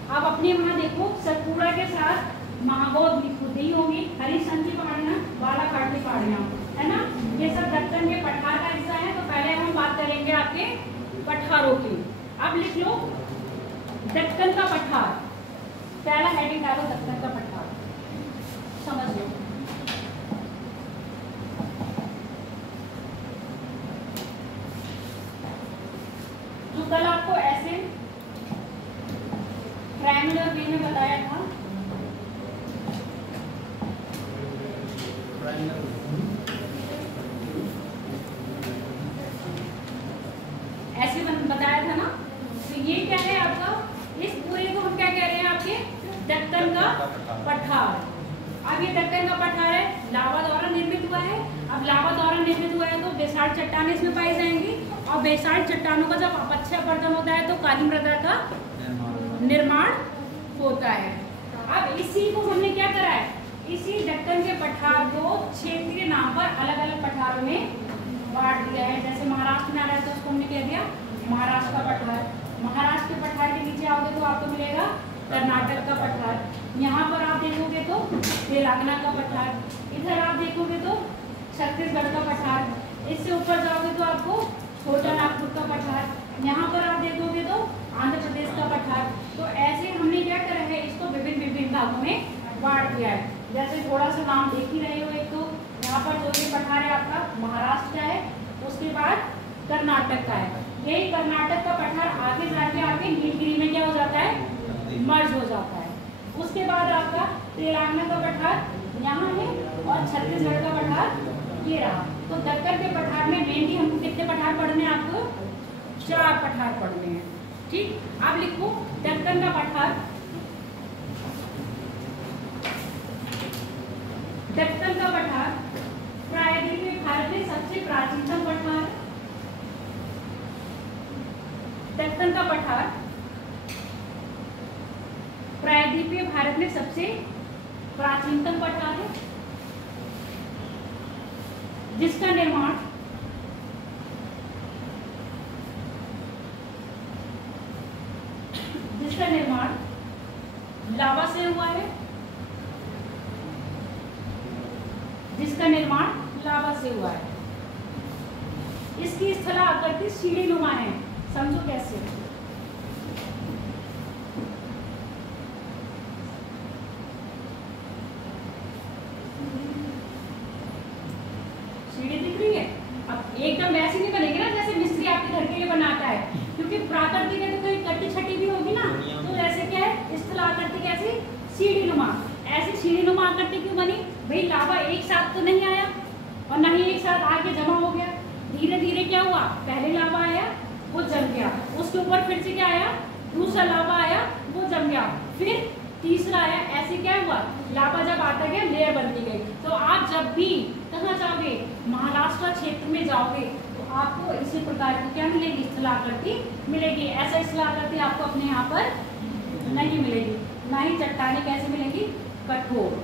अब अपने वहां देखो सतपुड़ा के साथ महाबोध होते ही होंगी, हरिशंकर की पहाड़ियां, बालाघाट की पहाड़ियां, है ना? ये सब दक्कन के पठार का हिस्सा है। तो पहले हम बात करेंगे आपके पठारों की। अब लिख लो दक्कन का पठार। पहला हेडिंग डालो दक्कन का पठार, समझ लो। जो कल आपको ऐसे ट्रायंगुलर वे में बताया था, ऐसे बताया था ना। तो ये क्या है आपका? इस पूरे को हम क्या कह रहे हैं? आपके दक्कन का पठार। अब ये दक्कन का पठार है, लावा द्वारा निर्मित हुआ है। अब लावा द्वारा निर्मित हुआ है तो बेसाल्ट चट्टानें इसमें पाई जाएंगी और बेसाल्ट चट्टानों का जब अपक्षय अपरदन होता है तो काली मृदा का निर्माण होता है। अब इसी को हमने क्या करा है? इसी दक्कन के पठार को क्षेत्रीय नाम पर अलग अलग पठारों में बांट दिया है। जैसे महाराष्ट्र में आ रहा है तो उसको हमने कह दिया महाराष्ट्र का पठार। महाराष्ट्र के पठार के नीचे आओगे तो आपको मिलेगा कर्नाटक का पठार। यहाँ पर आप देखोगे तो तेलंगाना का पठार। इधर आप देखोगे तो छत्तीसगढ़ का पठार। इससे ऊपर जाओगे तो आपको छोटा नागपुर का पठार। यहाँ पर आप देखोगे तो आंध्र प्रदेश का पठार। तो ऐसे हमने क्या करा है? इसको विभिन्न विभिन्न भागों में बांट दिया है। जैसे थोड़ा सा नाम देख ही रहे हो, एक तो यहाँ पर जो ये पठार है आपका महाराष्ट्र का है, उसके बाद कर्नाटक का है। यही कर्नाटक का पठार आगे जाके आपके नीलगिरी में क्या हो जाता है? मर्ज हो जाता है। उसके बाद आपका तेलंगाना का पठार यहाँ है और छत्तीसगढ़ का पठार ये रहा। तो दक्कन के पठार में मेनली हमको कितने पठार पढ़ने हैं? आपको 4 पठार पढ़ने हैं। ठीक, अब लिखो दक्कन का पठार। दक्कन का पठार प्रायद्वीपीय भारत में सबसे प्राचीनतम पठार। दक्कन का पठार प्रायद्वीपीय भारत में सबसे प्राचीनतम पठार है जिसका निर्माण लावा से हुआ है। जिसका निर्माण लावा से हुआ है। इसकी स्थलाकृति सीढ़ीनुमा है। समझो कैसे? सीढ़ी दिख रही है? अब एकदम वैसी नहीं बनेगी ना जैसे मिस्त्री आपके घर के लिए बनाता है, क्योंकि प्राकृतिक है तो कोई कट्टी छटी भी होगी ना। तो जैसे क्या है? स्थलाकृति कैसी? सीढ़ीनुमा। ऐसी सीढ़ीनुमा आकृति क्यों बनी? भाई लावा एक साथ तो नहीं आया, और ना ही एक साथ आके जमा हो गया। धीरे धीरे क्या हुआ, पहले लावा आया वो जम गया, उसके ऊपर फिर से क्या आया, दूसरा लावा आया वो जम गया, फिर तीसरा आया। ऐसे क्या हुआ, लावा जब आता गया लेयर बनती गई। तो आप जब भी कहाँ जाओगे, महाराष्ट्र क्षेत्र में जाओगे तो आपको इसी प्रकार की क्या मिलेगी, स्थलाकृति मिलेगी। ऐसा स्थलाकृति आपको अपने यहाँ पर नहीं मिलेगी। ना ही चट्टानें कैसे मिलेगी, कठोर।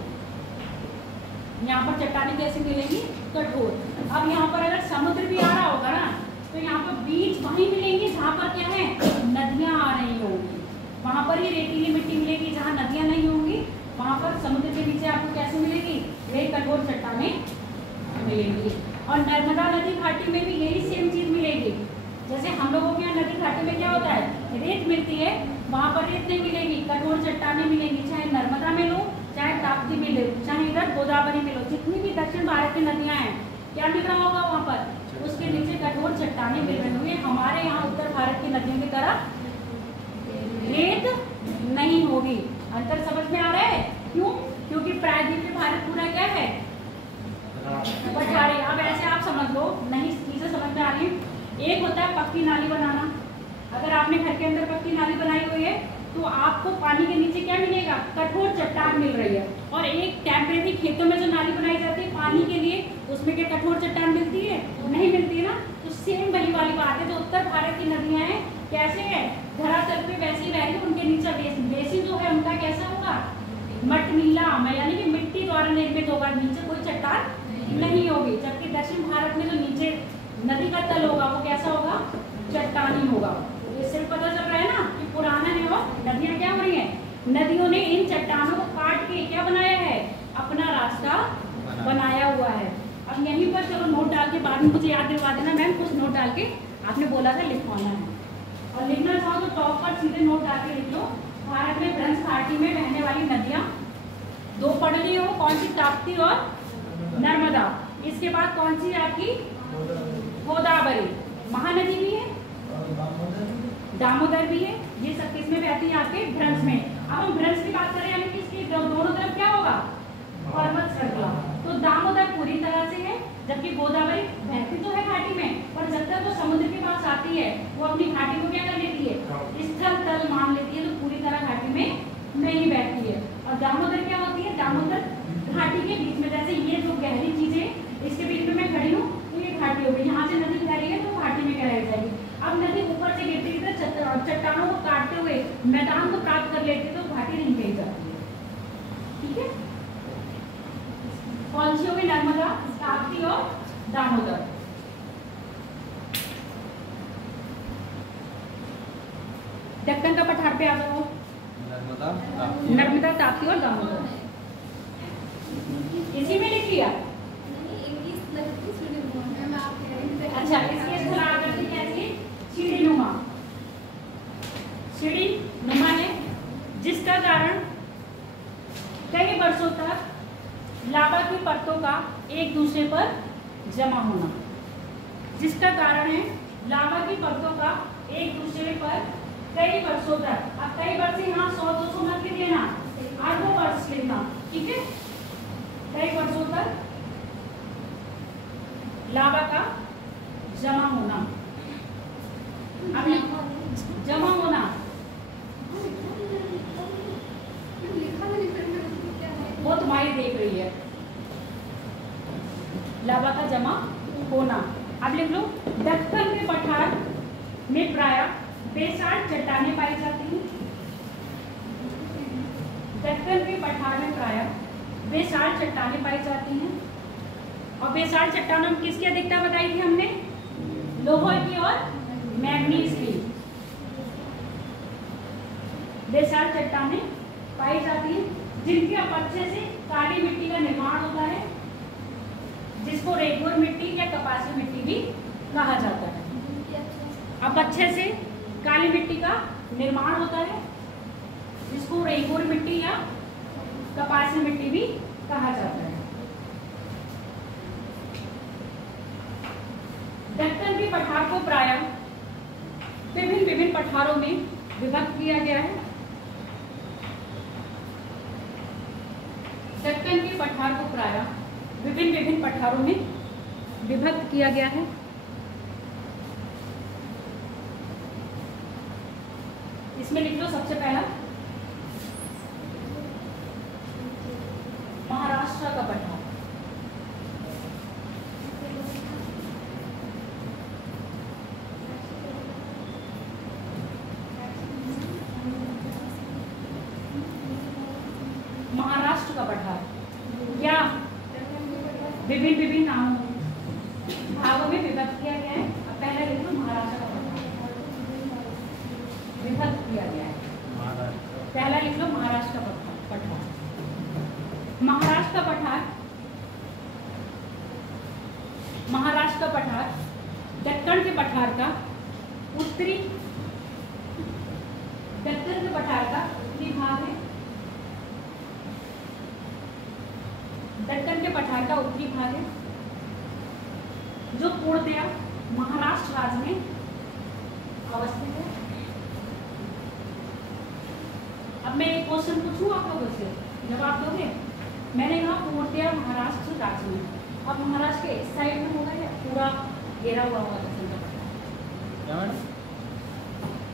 यहाँ पर चट्टानें कैसे मिलेगी, कठोर। अब यहाँ पर अगर समुद्र भी आ रहा होगा ना तो यहाँ पर बीच वहीं मिलेंगे जहाँ पर क्या है, नदियाँ आ रही होंगी, वहाँ पर ही रेतीली मिट्टी मिलेगी। जहाँ नदियाँ नहीं होंगी वहाँ पर समुद्र के नीचे आपको कैसे मिलेगी, वे कठोर चट्टानें मिलेंगी। और नर्मदा नदी घाटी में भी यही सेम चीज मिलेगी। जैसे हम लोगों के यहाँ नदी घाटी में क्या होता है, रेत मिलती है, वहाँ पर रेत नहीं मिलेगी, कठोर चट्टानें मिलेंगी। चाहे नर्मदा में लो, चाहे ताप्ती में लो, चाहे इधर गोदावरी में लो, जितनी भी दक्षिण भारत की नदियाँ हैं, क्या मिल रहा होगा वहाँ पर, उसके नीचे कठोर चट्टानें मिल रही होंगी। हमारे यहाँ उत्तर भारत की नदियों की तरह रेत नहीं होगी। अंतर समझ में आ रहा है, क्यों, क्योंकि प्रायद्वीपीय भारत पूरा क्या है, पठारी। अब ऐसे आप समझ लो, नहीं चीजें समझ में आ रही। एक होता है पक्की नाली बनाना। अगर आपने घर के अंदर पक्की नाली बनाई हुई है तो आपको पानी के नीचे क्या मिलेगा, कठोर चट्टान मिल रही है। और एक टेम्परेरी खेतों में जो नाली बनाई जाती है पानी के लिए, उसमें क्या कठोर चट्टान मिलती है, नहीं मिलती है ना। तो सेम वही वाली बात है, जो उत्तर भारत की नदियां हैं कैसे है, धरातल पे वैसे ही बह रही है, उनके नीचे बेसिन जो है उनका कैसा होगा, मटमीला, यानी कि मिट्टी द्वारा निर्मित होगा, नीचे कोई चट्टान नहीं होगी। जबकि दक्षिण भारत में जो नीचे नदी का तल होगा वो कैसा होगा, चट्टानी होगा। इससे पता चल रहा है ना कि पुराना है और नदियां क्या हो रही हैं, नदियों ने इन चट्टानों को काट के क्या बनाया है, अपना रास्ता बनाया हुआ है। अब यहीं पर चलो नोट डाल के बाद में मुझे याद दिलवा देना मैम, कुछ नोट डाल के आपने बोला था लिखवाना है, और लिखना चाहो तो टॉप पर सीधे नोट डाल के लिख लो। भारत में ब्रह्मपुत्र घाटी में बहने वाली नदियां दो पढ़ ली हो, कौन सी, ताप्ती और नर्मदा। इसके बाद कौन सी आपकी, गोदावरी, महानदी भी है, दामोदर भी है, ये सब किसमें बहती है आपके भ्रंश में। अब हम भ्रंश की बात करें यानी कि इसकी दोनों तरफ क्या होगा, पर्वत श्रृंखला। तो दामोदर पूरी तरह से है, जबकि गोदावरी बहती तो है घाटी में, पर जब तक वो समुद्र के पास आती है वो अपनी घाटी को क्या कर लेती है, स्थल तल मान लेती है, तो पूरी तरह घाटी में नहीं बहती है। और दामोदर क्या होती है, दामोदर घाटी के बीच में, जैसे ये जो गहरी चीजें इसके बीच में मैं खड़ी हूँ तो ये घाटी होगी, यहाँ से नदी बह रही है तो घाटी में क्या रह जाएगी। अब नदी ऊपर से गिरती है चट्टानों को काटते हुए मैदान को प्राप्त कर लेती है, तो घाटी नहीं कही जाती है। ठीक है, कौन सी होगी, नर्मदा, ताप्ती और दामोदर। दक्कन का पठार पे आ जाओ, नर्मदा, ताप्ती और दामोदर, इसी में लिख लिया। अच्छा, इसकी स्थलाकृति कैसी, सीढ़ीनुमा, सीढ़ीनुमा है, जिसका कारण कई वर्षों तक लावा की परतों का एक दूसरे पर जमा होना, जिसका कारण है लावा की परतों का एक दूसरे पर कई वर्षों तक। अब कई वर्ष यहाँ 100-200 मत लिख लेना, 8 वर्ष लिखना, ठीक है। कई वर्षों तक लावा का जमा होना, अब जमा होना, वो तुम्हारी देख रही है, लावा का जमा होना। अब लिख लो, दक्कन के पठार में प्रायः बेसाल्ट चट्टानें पाई जाती हैं। दक्कन के पठार में प्रायः बेसाल्ट चट्टानें पाई जाती हैं। और बेसाल्ट चट्टानों में किसकी अधिकता बताई थी हमने, लोहा की और मैग्नीज की। बेसाल्ट चट्टानें पाई जाती हैं जिनके अपक्षय से काली मिट्टी का निर्माण होता है, जिसको रेगुर मिट्टी या कपासी मिट्टी भी कहा जाता है। अपक्षय से काली मिट्टी का निर्माण होता है, जिसको रेगुर मिट्टी या कपासी मिट्टी भी कहा जाता है। दक्कन के पठार को प्रायः विभिन्न विभिन्न पठारों में विभक्त किया गया है। दक्कन के पठार को प्रायः विभिन्न विभिन्न पठारों में विभक्त किया गया है? इसमें लिख लो सबसे पहला महाराष्ट्र का पठार। महाराष्ट्र का पठार क्या विभिन्न विभिन्न नामों भागों में विभक्त किया गया है। अब पहला लिख लो महाराष्ट्र का पठार विभक्त किया गया है। पहला लिख लो महाराष्ट्र का पठार। महाराष्ट्र का पठार, महाराष्ट्र का पठार दक्कन के पठार का उत्तरी, दक्कन के पठार का उत्तरी भाग है। दक्कन के पठार का उत्तरी भाग है जो पूर्णतया महाराष्ट्र राज्य में अवस्थित है। अब मैं एक क्वेश्चन पूछूं आप लोगों से, जवाब दोगे? मैंने कहा पूर्णतया महाराष्ट्र राज्य में, अब महाराष्ट्र के इस साइड में होगा या पूरा घेरा हुआ होगा दक्कन का पठार?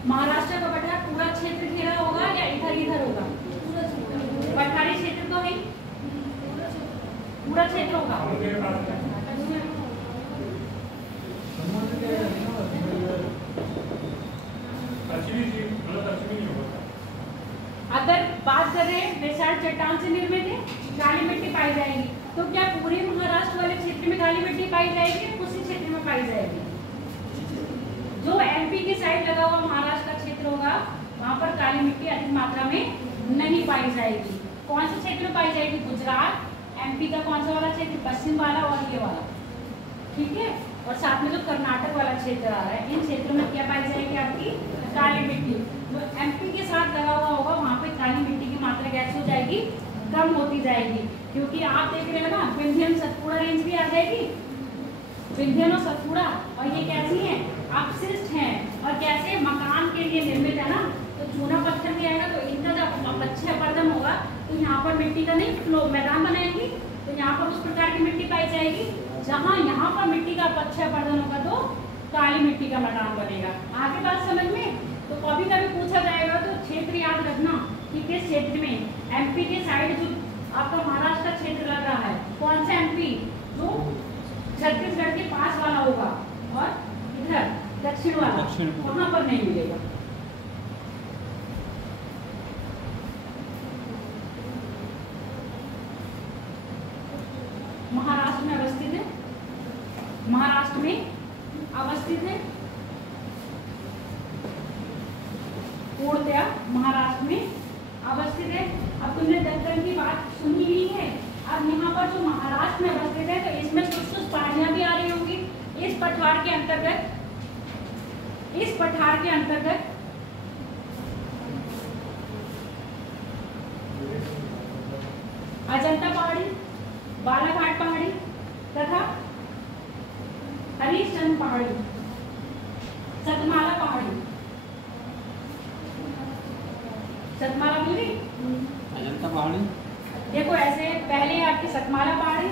महाराष्ट्र का पठार पूरा क्षेत्र घेरा होगा या इधर इधर होगा? पठारी क्षेत्र तो है, पूरा क्षेत्र होगा। अगर बात कर रहे हैं बेसाल्ट चट्टान से निर्मित है, काली मिट्टी पाई जाएगी, तो क्या पूरे महाराष्ट्र वाले क्षेत्र में काली मिट्टी पाई जाएगी या उसी क्षेत्र में पाई जाएगी? जो एमपी की साइड लगा हुआ महाराष्ट्र का क्षेत्र होगा वहां पर काली मिट्टी अधिक मात्रा में नहीं पाई जाएगी। कौन से क्षेत्र में पाई जाएगी? गुजरात, एमपी का कौन सा वाला क्षेत्र? पश्चिम वाला और ये वाला, ठीक है। और साथ में जो कर्नाटक वाला क्षेत्र आ रहा है, इन क्षेत्रों में क्या पाई जाएगी? आपकी काली मिट्टी। जो एमपी के साथ लगा हुआ होगा वहाँ पे काली मिट्टी की मात्रा कैसे हो जाएगी? कम होती जाएगी, क्योंकि आप देख रहे हो ना विंध्यन सतपुड़ा रेंज भी आ जाएगी। विंध्यन और सतपुड़ा, और ये कैसी है? अपशिष्ट हैं, और कैसे मकान के लिए निर्मित है ना, तो चूना पत्थर भी आएगा तो इनका जब अच्छे अपरदन होगा तो यहाँ पर मिट्टी का नहीं फ्लो मैदान बनाएंगी, तो यहाँ पर उस प्रकार की मिट्टी पाई जाएगी। जहाँ यहाँ पर मिट्टी का अच्छा अपरदन होगा तो काली मिट्टी का मैदान बनेगा। आगे बात समझ में? तो कभी कभी पूछा जाएगा तो क्षेत्र याद रखना कि किस क्षेत्र में एमपी के साइड जो आपका महाराष्ट्र का क्षेत्र लग रहा है, कौन सा एमपी? जो छत्तीसगढ़ के पास वाला होगा, और इधर दक्षिण वाला वहां पर नहीं मिलेगा। महाराष्ट्र में अवस्थित है, महाराष्ट्र में अवस्थित है, पूर्णतया महाराष्ट्र में अवस्थित है। अब तुमने दक्कन की बात सुनी ही है। अब यहाँ पर जो महाराष्ट्र में अवस्थित है तो इसमें कुछ पहाड़ियाँ भी आ रही होंगी। इस पठार के अंतर्गत, इस पठार के अंतर्गत अजंता पहाड़ी, बालाघाट पहाड़ी तथा हरिश्चंद्र पहाड़ी, सतमाला पहाड़ी, सतमाला बोली अजंता पहाड़ी। देखो ऐसे पहले आपकी सतमाला पहाड़ी,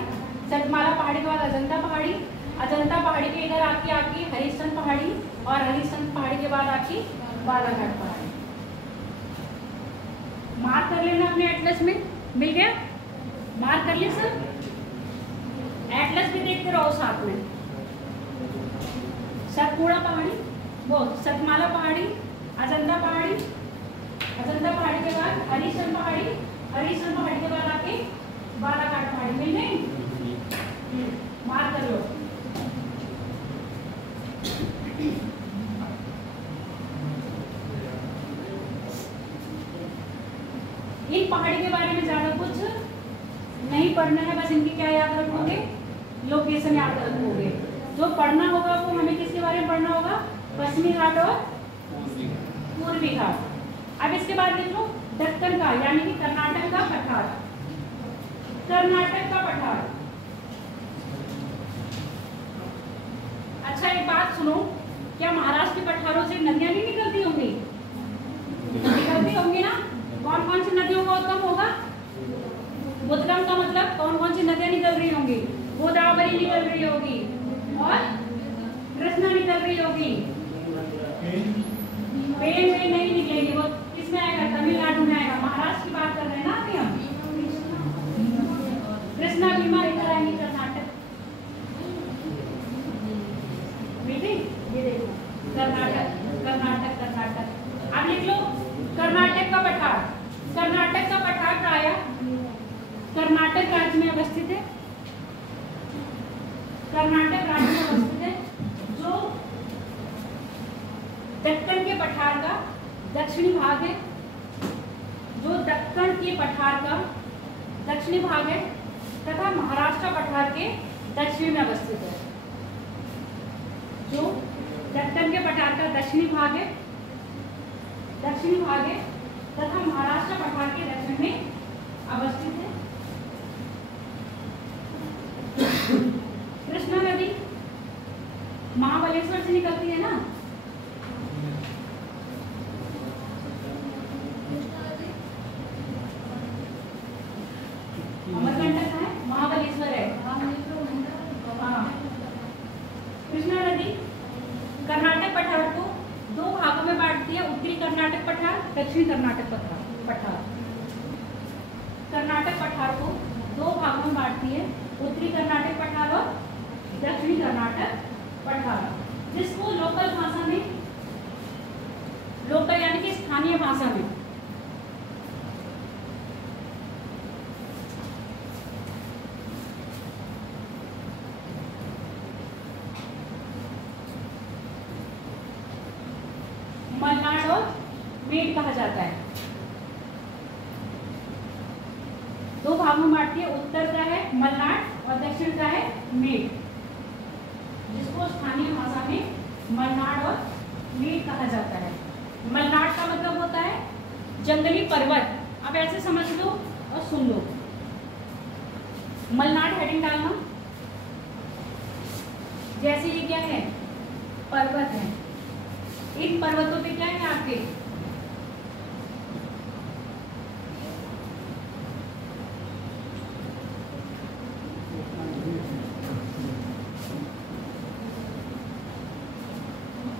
सतमाला पहाड़ी के बाद अजंता पहाड़ी, अजंता पहाड़ी के इधर आपकी हरिश्चंद्र पहाड़ी, और हरिश्चंद्र पहाड़ी के बाद आपकी बालाघाट पहाड़ी। मार्क कर लेना अपने एटलस में, मिल गया? मार्क कर लिया सर? एटलस भी देखते रहो साथ में। सतपुड़ा पहाड़ी, वो सतमाला पहाड़ी, अजंता पहाड़ी, अजंता पहाड़ी के बाद हरिश्चंद्र पहाड़ी, हरिश्चंद्र पहाड़ी के बाद आपकी बालाघाट पहाड़ी। मिल गई? मार्क कर लो। इन पहाड़ी के बारे में ज्यादा कुछ नहीं पढ़ना है, बस इनकी क्या याद रखोगे? लोकेशन याद रखोगे। जो पढ़ना होगा वो हमें किसके बारे में पढ़ना होगा? पश्चिमी घाट और पूर्वी घाट। अब इसके बाद लिख लो दक्कन का, यानी कि कर्नाटक का पठार, कर्नाटक का पठार। अच्छा एक बात सुनो, क्या महाराष्ट्र के पठारों से नदियां नहीं निकलती होंगी? निकलती होंगी ना। कौन कौन सी नदियों का उद्गम होगा? उद्गम का मतलब कौन कौन सी नदियां निकल रही होंगी? गोदावरी निकल रही होगी, और कृष्णा निकल रही होगी। पेन में नहीं निकलेगी, वो किसमें आएगा? तमिलनाडु में आएगा। महाराष्ट्र की बात कर रहे हैं ना अभी हम। कृष्णा बीमा इधर आएंगी कर्नाटक। बेटी ये देखो कर्नाटक कर्नाटक कर्नाटक। अब लिख लो कर्नाटक का पठार। कर्नाटक का पठार कहाँ आया? कर्नाटक राज्य में अवस्थित है। कर्नाटक राज्य में अवस्थित है, जो दक्कन के पठार का दक्षिणी भाग है। जो दक्कन के पठार का दक्षिणी भाग है तथा महाराष्ट्र पठार के दक्षिण में अवस्थित है। जो दक्कन के पठार का दक्षिणी भाग है तथा महाराष्ट्र पठार के दक्षिण में अवस्थित है। कृष्णा नदी महाबलेश्वर से निकलती है ना। अमरकंटक है, महाबलेश्वर है। हाँ। कृष्णा नदी कर्नाटक पठार को दो भागों में बांटती है, उत्तरी कर्नाटक पठार, दक्षिणी कर्नाटक पठार। कर्नाटक पठार को दो भागों में बांटती है, उत्तरी कर्नाटक पठार और दक्षिणी कर्नाटक पठार, जिसको लोकल भाषा में, लोकल यानी कि स्थानीय भाषा में मलनाड और मेड कहा जाता है। दो भागों में बांटती है, उत्तर का है मलनाड और दक्षिण का है मेड, जिसको स्थानीय भाषा में मलनाड और मेड कहा जाता है। मलनाड का मतलब होता है जंगली पर्वत। अब ऐसे समझ लो और सुन लो। मलनाड हेडिंग डालना। जैसे ये क्या है? पर्वत है। इन पर्वतों पे क्या है आपके?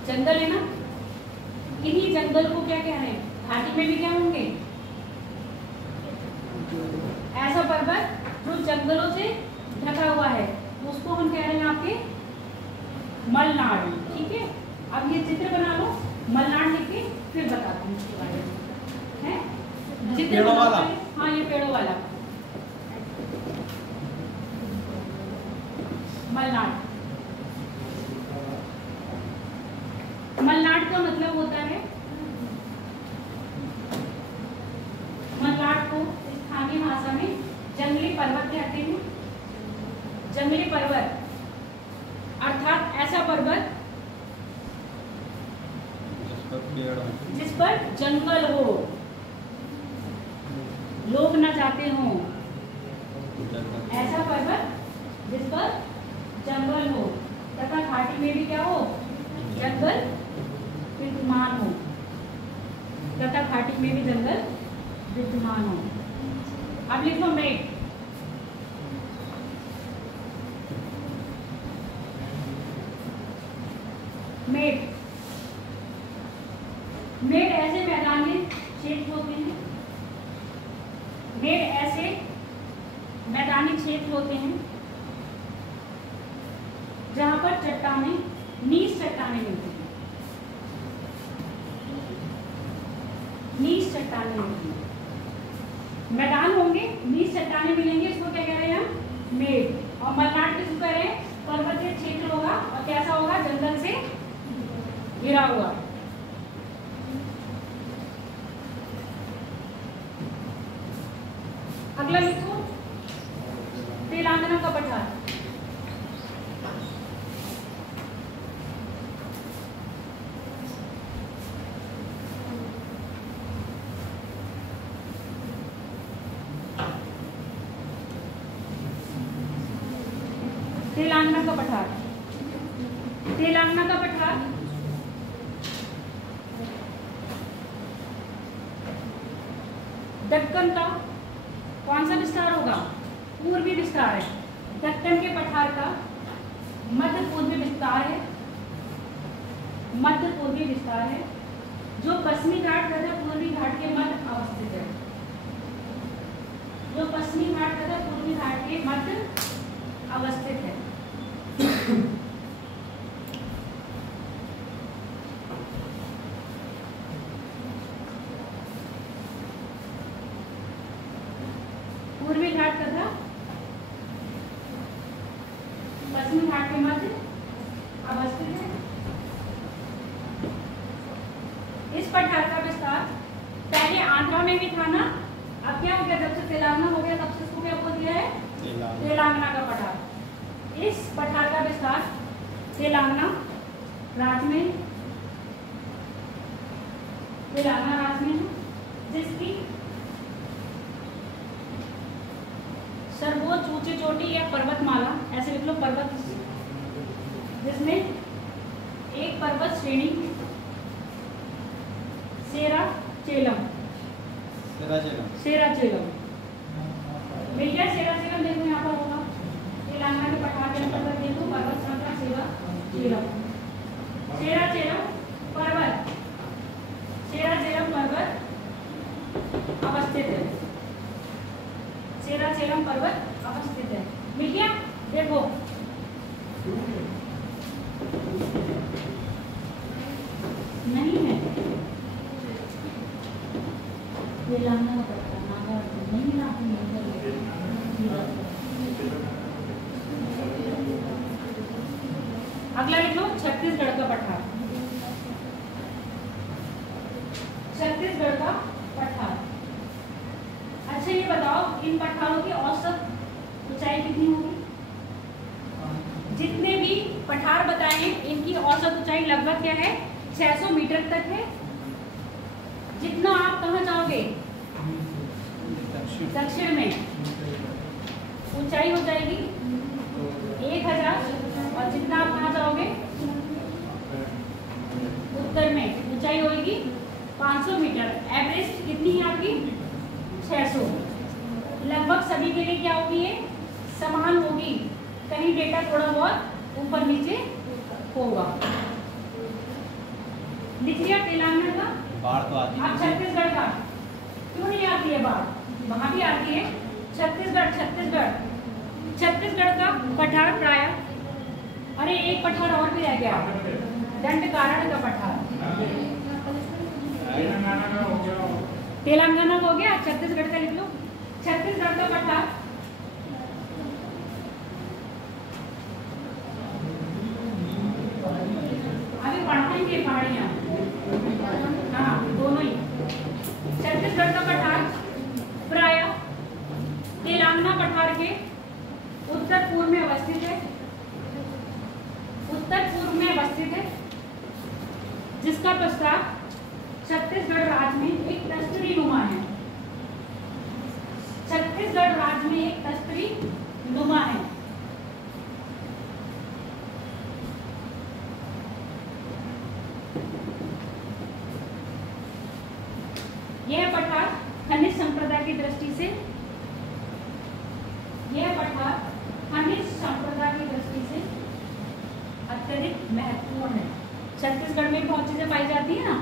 जंगल है ना। इन्हीं जंगल को क्या कह रहे हैं? घाटी में भी क्या होंगे? ऐसा पर्वत जो जंगलों से ढका हुआ है, उसको हम कह रहे हैं आपके मलनाड। ठीक है, अब ये चित्र बना लो, मलनाड लिख के फिर बताता हूँ इसके बारे में। है चित्र पेड़ों वाला? हाँ, ये पेड़ों वाला मलनाड। मलनाड का मतलब होता है, मलनाड को स्थानीय भाषा में जंगली पर्वत कहते हैं। जंगली पर्वत अर्थात ऐसा पर्वत जिस पर जंगल हो, लोग न जाते हों। ऐसा पर्वत जिस पर जंगल हो तथा घाटी में भी क्या हो? जंगल विद्यमान हो, तथा घाटी में भी जंगल विद्यमान हो। अब लिख लो मेड। मेड मेड ऐसे मैदानी क्षेत्र होते हैं। मेड ऐसे मैदानी क्षेत्र होते हैं जहां पर चट्टानें, नीच चट्टानें मिलती हैं। नीच चट्टानें मिलती हैं। मैदान होंगे, नीच चट्टानें मिलेंगे, इसको क्या कह रहे हैं हम? मेड। और मलनाड किसको कह रहे हैं? पर्वतीय क्षेत्र होगा और कैसा होगा? जंगल से घिरा हुआ। अगला लिखो तेलंगाना का पठार। तेलंगाना का पठार। तेलंगाना का पठार दक्कन का कौन सा विस्तार होगा? पूर्वी विस्तार है। दक्कन के पठार का मध्य पूर्वी विस्तार है, मध्य पूर्वी विस्तार है जो पश्चिमी घाट तथा पूर्वी घाट के मध्य अवस्थित है, जो पश्चिमी घाट तथा पूर्वी घाट के मध्य अवस्थित है। पूर्वी घाट तथा पश्चिमी घाट के मध्य अवस्थित है। इस पठार का विस्तार पहले आंध्रा में भी था ना, अब क्या हो गया, जब से तेलंगाना हो गया तब से इसको क्या बोल दिया है, तेलंगाना का पठार। इस पठार का विस्तार तेलंगाना राज्य में, तेलंगाना राज्य में है, जिसकी सर्वोच्च ऊंची चोटी या पर्वतमाला, ऐसे लिख लो पर्वत, जिसमें एक पर्वत श्रेणी सेराचेलम मिल गया। सेराचेलम देखो यहाँ पर होगा, तेलंगाना के पठार के अंतर्गत देखो पर्वत श्रृंखला सेराचेलम, सेराचेलम पर्वत, सेराचेलम पर्वत अवस्थित है, सेराचेलम पर्वत अवस्थित है। मिल गया। देखो नहीं है तेलंगाना का पठार नहीं ना, अगला लिख लो छत्तीसगढ़ का पठार, छत्तीसगढ़ का पठार। अच्छा ये बताओ इन पठारों की औसत ऊंचाई कितनी होगी? जितने भी पठार बताए हैं इनकी औसत ऊंचाई लगभग क्या है, 600 मीटर तक है। जितना आप कहाँ जाओगे, दक्षिण में ऊंचाई हो जाएगी 1000, और जितना आप कहाँ जाओगे उत्तर में ऊंचाई होगी 500 मीटर। एवरेज कितनी है आपकी, 600। लगभग सभी के लिए क्या होगी, ये समान होगी, कहीं डेटा थोड़ा बहुत ऊपर नीचे होगा। लिख लिया तेलंगाना का, बाढ़ तो आती है। अब छत्तीसगढ़ का क्यों नहीं आती है बाढ़, वहां भी आती है। छत्तीसगढ़, छत्तीसगढ़ का पठार प्राय, अरे एक पठार और भी रह गया, दंडकारण्य का पठार। तेलंगाना का हो गया, छत्तीसगढ़ का लिख लो। छत्तीसगढ़ का पठार अभी पढ़ते हैं पहाड़ियाँ, हाँ दोनों ही। छत्तीसगढ़ का पठार प्राय तेलंगाना पठार के उत्तर पूर्व में अवस्थित है, उत्तर पूर्व में अवस्थित है, जिसका प्रस्ताव छत्तीसगढ़ राज्य में एक तस्तरी नुमा है, छत्तीसगढ़ राज्य में एक तस्तरी नुमा है। यह पठार खनिज संप्रदाय की दृष्टि से, यह पठार खनिज संप्रदाय की दृष्टि से अत्यधिक महत्वपूर्ण है। छत्तीसगढ़ में बहुत चीजें पाई जाती है ना,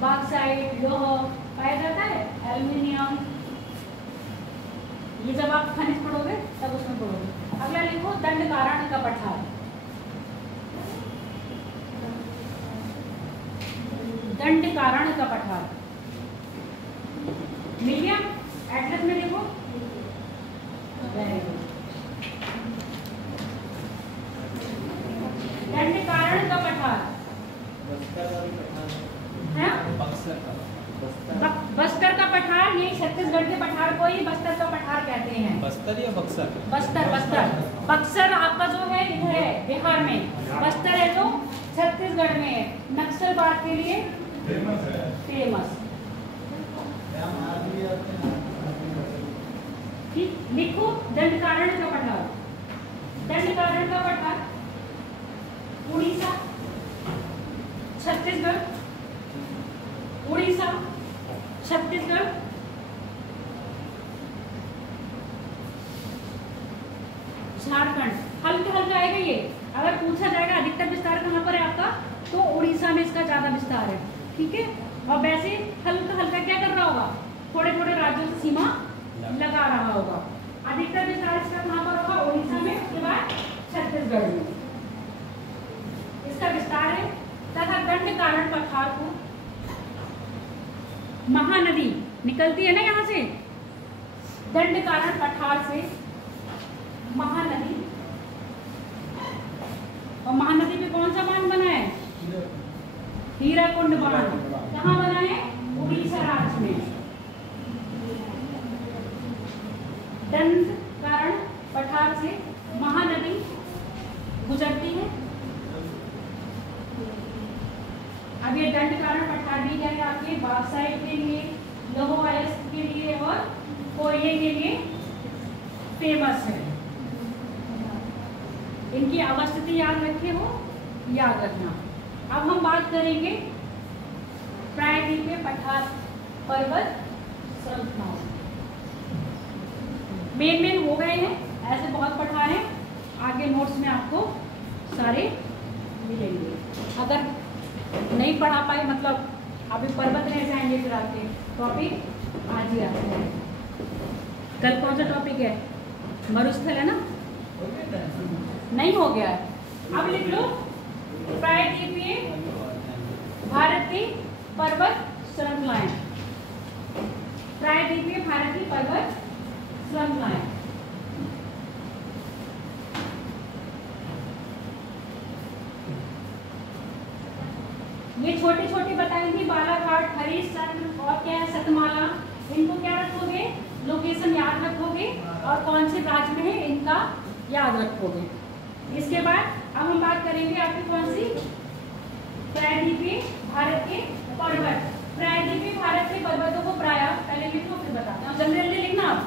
बॉक्साइट, लोह पाया जाता है, एल्युमिनियम, ये जब आप खनिज पढ़ोगे तब उसमें पढ़ोगे। अगला लिखो दंडकारण्य का पठार, दंडकारण्य का पठार मिल गया। एड्रेस में देखो, दंडकारण्य का पठार है, बस्तर का पठार, ये छत्तीसगढ़ के पठार को ही बस्तर का पठार कहते हैं। बस्तर या बक्सर? बस्तर, बक्सर आपका जो है इधर है बिहार में, बस्तर है जो छत्तीसगढ़ में है, नक्सलवाद के लिए फेमस। ठीक, लिखो दंडकारण्य का पठार, दंडकारण्य का पठार उड़ीसा, छत्तीसगढ़, उड़ीसा, छत्तीसगढ़, झारखंड, हल्का हल्का आएगा ये, अगर पूछा जाएगा अधिकतर विस्तार कहाँ पर है आपका, तो उड़ीसा में इसका ज्यादा विस्तार है, ठीक है। और वैसे हल्का हल्का क्या कर रहा होगा, थोड़े थोड़े राज्यों से सीमा लगा रहा होगा। अधिकतर विस्तार इसका कहाँ पर होगा, उड़ीसा में, उसके बाद छत्तीसगढ़ में इसका विस्तार है। तथा दंड कारण पठार को महानदी निकलती है ना यहाँ से, दंड कारण पठार से महानदी, और महानदी पे कौन सा बांध बना है, हीराकुंड बांध। कहाँ बना है, उड़ीसा राज्य में। दंड कारण पठार से महानदी गुजरती है। अब ये दंड कारण पठार भी क्या है आपके बाक्साइट के लिए, लौह अयस्क के लिए और कोयले के लिए फेमस है। इनकी अवस्थिति याद रखे हो, याद रखना। अब हम बात करेंगे प्रायद्वीपीय पठार पर्वत श्रृंखलाओं। मेन हो गए हैं, ऐसे बहुत पठार हैं, आगे नोट्स में आपको सारे मिलेंगे। अगर नहीं पढ़ा पाए, मतलब अभी पर्वत रह जाएंगे, फिर आपके टॉपिक आज ही आते हैं। कल कौन सा टॉपिक है, मरुस्थल है ना, नहीं हो गया है। अब लिख लो प्रायद्वीपीय भारत की पर्वत श्रृंखलाएं, प्रायद्वीपीय भारत की पर्वत श्रृंखलाएं। ये छोटी छोटी बताई थी, बालाघाट, हरिश्चंद्र और क्या है, सतमाला। इनको क्या रखोगे, लोकेशन याद रखोगे, और कौन से राज्य में है इनका याद रखोगे। इसके बाद अब हम बात करेंगे आपकी कौन सी, प्रायद्वीपीय भारत के पर्वत। प्रायद्वीपीय भारत के पर्वतों को प्राय, पहले लिखो फिर बताते हैं, जल्दी जल्दी लिखना आप।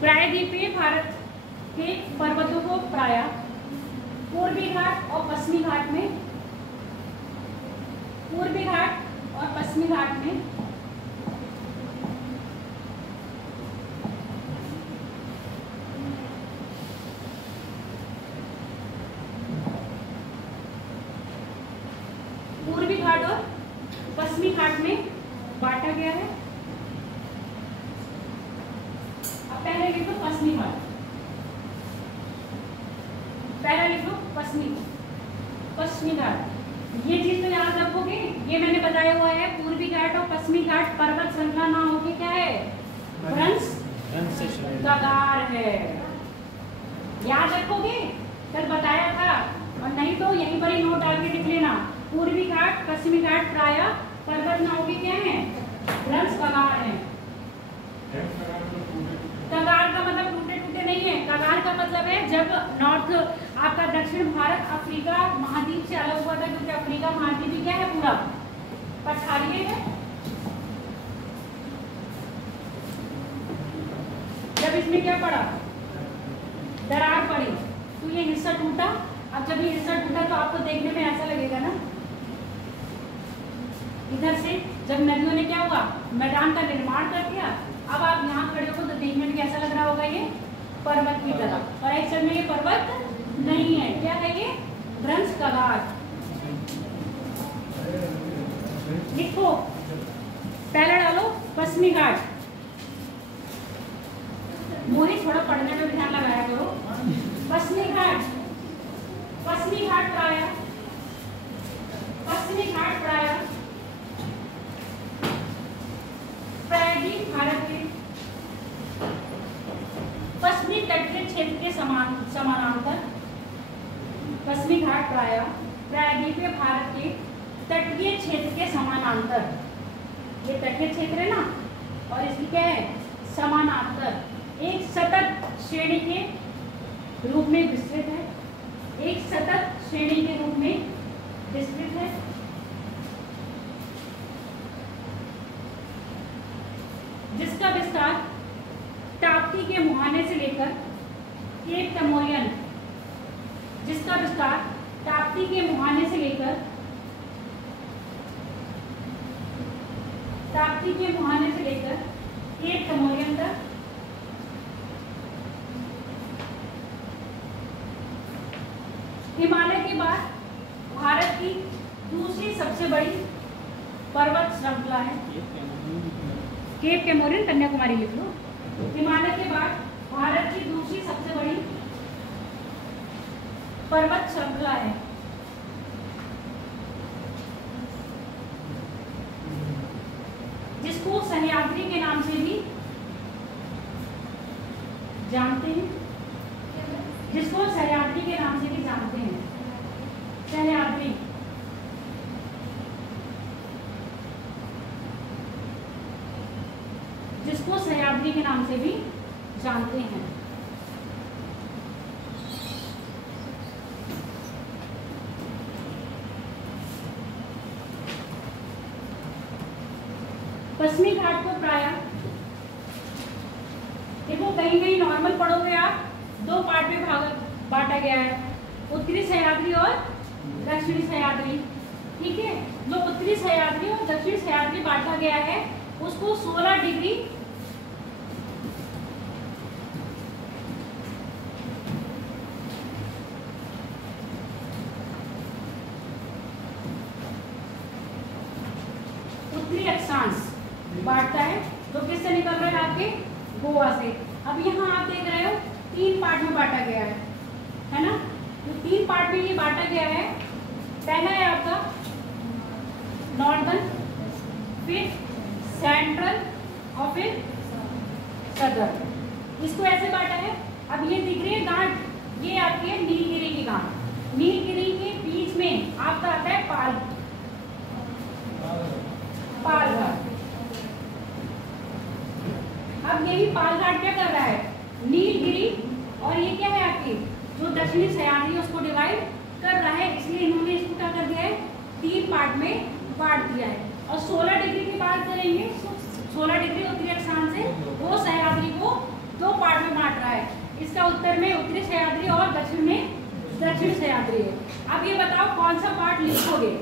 प्रायद्वीपीय भारत के पर्वतों को प्राय पूर्वी घाट और पश्चिमी घाट में, पूर्वी घाट और पश्चिमी घाट में पूर्वी घाट और पश्चिमी घाट में बांटा गया है। अब पहले लिखो पश्चिमी घाट, पहला लिखो पश्चिमी घाट। ये चीज तो याद रखोगे, ये मैंने बताया हुआ है, पूर्वी घाट और पश्चिमी घाट पर्वत श्रृंखला ना होगी क्या है, भ्रंश कगार है। याद रखोगे, कल बताया था, और नहीं तो यहीं पर ही नोट डाल के लिख लेना। पूर्वी घाट पश्चिमी घाट प्राय पर्वत ना होगी क्या है, भ्रंश कगार है। कगार का मतलब टूटे टूटे नहीं है, कगार का मतलब है जब नॉर्थ आपका दक्षिण भारत अफ्रीका महाद्वीप से अलग हुआ था, क्योंकि अफ्रीका महाद्वीप भी क्या है, पूरा पठारीय है। जब इसमें क्या पड़ा, दरार पड़ी, तो ये हिस्सा टूटा। अब जब ये हिस्सा टूटा तो आपको देखने में ऐसा लगेगा ना, इधर से जब नदियों ने क्या हुआ, मैदान का निर्माण कर दिया। अब आप यहाँ खड़े हो तो देखने में कैसा लग रहा होगा, ये पर्वत की तरह, और एक्चुअल में ये पर्वत नहीं है, क्या है ये, भ्रंश कगार। लिखो, पहला डालो पश्चिमी घाट। मोहित थोड़ा पढ़ने में ध्यान लगाया करो। पश्चिमी घाट, पश्चिमी घाट प्राय, पश्चिमी घाट प्राय प्रायद्वीप भारत के पश्चिमी तटीय क्षेत्र के समानांतर, पश्चिमी घाट प्राय प्रायद्वीपीय भारत के तटीय क्षेत्र के समानांतर, ये तटीय क्षेत्र है ना, और इसकी क्या है, समानांतर एक सतत श्रेणी के रूप में विस्तृत है, एक सतत श्रेणी के रूप में विस्तृत है। जिसका विस्तार ताप्ती के मुहाने से लेकर केप तमोरियन, जिसका विस्तार ताप्ती के मुहाने से लेकर, ताप्ती के मुहाने से लेकर केप तमोरियन तक बाद भारत की दूसरी सबसे बड़ी पर्वत श्रृंखला है केप कैमोरिन, कन्याकुमारी लिख लो। हिमालय के बाद भारत की दूसरी सबसे बड़ी पर्वत श्रृंखला है जिसको सह्याद्री के नाम से भी जानते हैं, जिसको सह्याद्री के नाम से भी जानते हैं। सह्याद्री जिसको सह्याद्री के नाम से भी जानते हैं। पश्चिमी घाट को प्रायः देखो कहीं कहीं नॉर्मल पढ़ोगे आप, दो पार्ट में बांटा गया है, उत्तरी सह्याद्री और दक्षिणी सह्याद्री। ठीक है, जो उत्तरी सह्याद्री और दक्षिणी सह्याद्री बांटा गया है उसको 16 डिग्री उत्तरी अक्षांश बांटता है। तो किससे निकल रहा है? आपके गोवा से। अब यहाँ आप देख रहे हो 3 पार्ट में बांटा गया है ना? तो 3 पार्ट में ये बांटा गया है। पहला है आपका नॉर्दर्न, फिर सेंट्रल और फिर सदर्न। इसको ऐसे बांटा है। अब ये दिख रही है गांठ, ये आपकी है नीलगिरी की गांठ। नीलगिरी के बीच में आपका आता है पालघाट। अब यही पालघाट क्या कर रहा है? नीलगिरी और ये क्या है आपकी जो दक्षिणी सह्याद्री उसको डिवाइड कर रहा है, इसलिए इन्होंने इसको क्या कर दिया है? 3 पार्ट में बांट दिया है। और 16 डिग्री की बात करेंगे, 16 डिग्री उत्तरी अक्षांश से वो सह्याद्री को 2 पार्ट में बांट रहा है। इसका उत्तर में उत्तरी सह्याद्री और दक्षिण में दक्षिण सह्याद्री है। अब ये बताओ कौन सा पार्ट लिखोगे?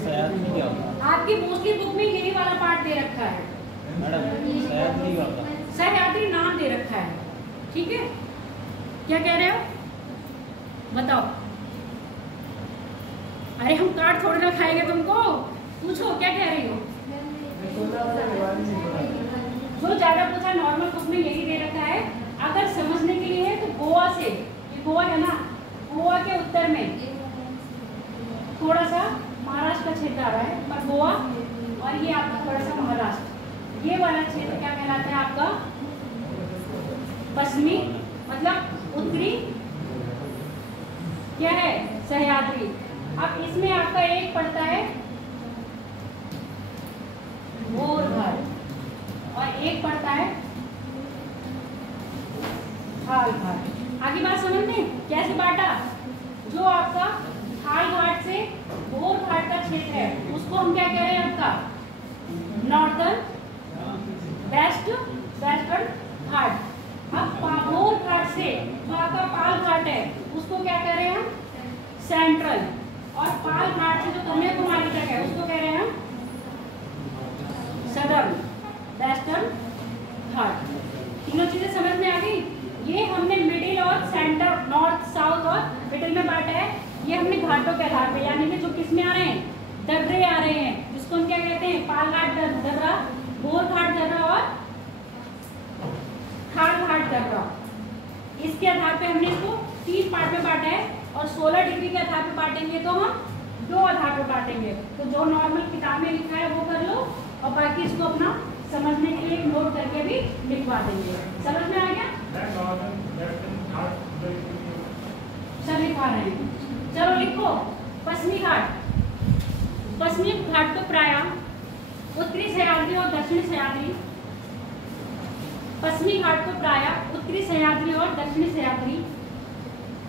सह्याद्री क्या होगा? आपकी मोस्टली बुक में यही वाला पार्ट दे रखा है मैडम, सह्याद्री क्या होगा? सह्याद्री नाम दे रखा है। ठीक है, क्या कह रहे हो बताओ? अरे हम कार्ड थोड़ी ना खाएंगे तुमको, पूछो क्या कह रही हो? जो ज्यादा पूछा नॉर्मल बुक में यही दे रखा है। अगर समझने के लिए है तो गोवा से, ये गोवा है ना, गोवा के उत्तर में थोड़ा सा महाराष्ट्र का क्षेत्र आ रहा है, पर गोवा और ये आपका थोड़ा सा महाराष्ट्र, ये वाला क्षेत्र क्या कहलाता है आपका? पश्चिमी, मतलब उत्तरी क्या है? सह्याद्री। अब इसमें आपका एक पड़ता है घोरघाट और एक पड़ता है खालघाट। आगे बात समझ में कैसे बांटा? जो आपका खालघाट से घोरघाट का क्षेत्र है उसको हम क्या कह रहे हैं? आपका नॉर्दर्न, वेस्टर्न घाट। अब घोरघाट से जो आपका पालघाट है उसको क्या कह रहे हैं हम? सेंट्रल। और पालघाट से जो कन्याकुमारी तक है उसको कह रहे हैं हम सदर्न, वेस्टर्न घाट। तीनों चीजें समझ में आ गई? ये हमने मिडिल और सेंटर, नॉर्थ, साउथ और मिडिल में बांटा है। ये हमने घाटों के आधार पे, यानी कि जो किसमें आ रहे हैं? दर्रे आ रहे हैं, जिसको हम क्या कहते हैं? पालघाट दर्रा, घोरघाट दर्रा और खालघाट दर्रा। इसके आधार पे हमने इसको 3 पार्ट में बांटा है। और 16 डिग्री के आधार पे बांटेंगे तो हम 2 आधार पे बांटेंगे। तो जो नॉर्मल किताब में लिखा है वो कर लो और बाकी इसको अपना समझने के लिए नोट करके भी लिखवा देंगे। समझ में आ गया? चल लिखवा रहे हैं, चलो लिखो। पश्चिमी घाट, पश्चिमी घाट को प्रायः उत्तरी सह्याद्री और दक्षिणी सह्याद्री, पश्चिमी घाट को प्रायः उत्तरी सह्याद्री और दक्षिणी सह्याद्री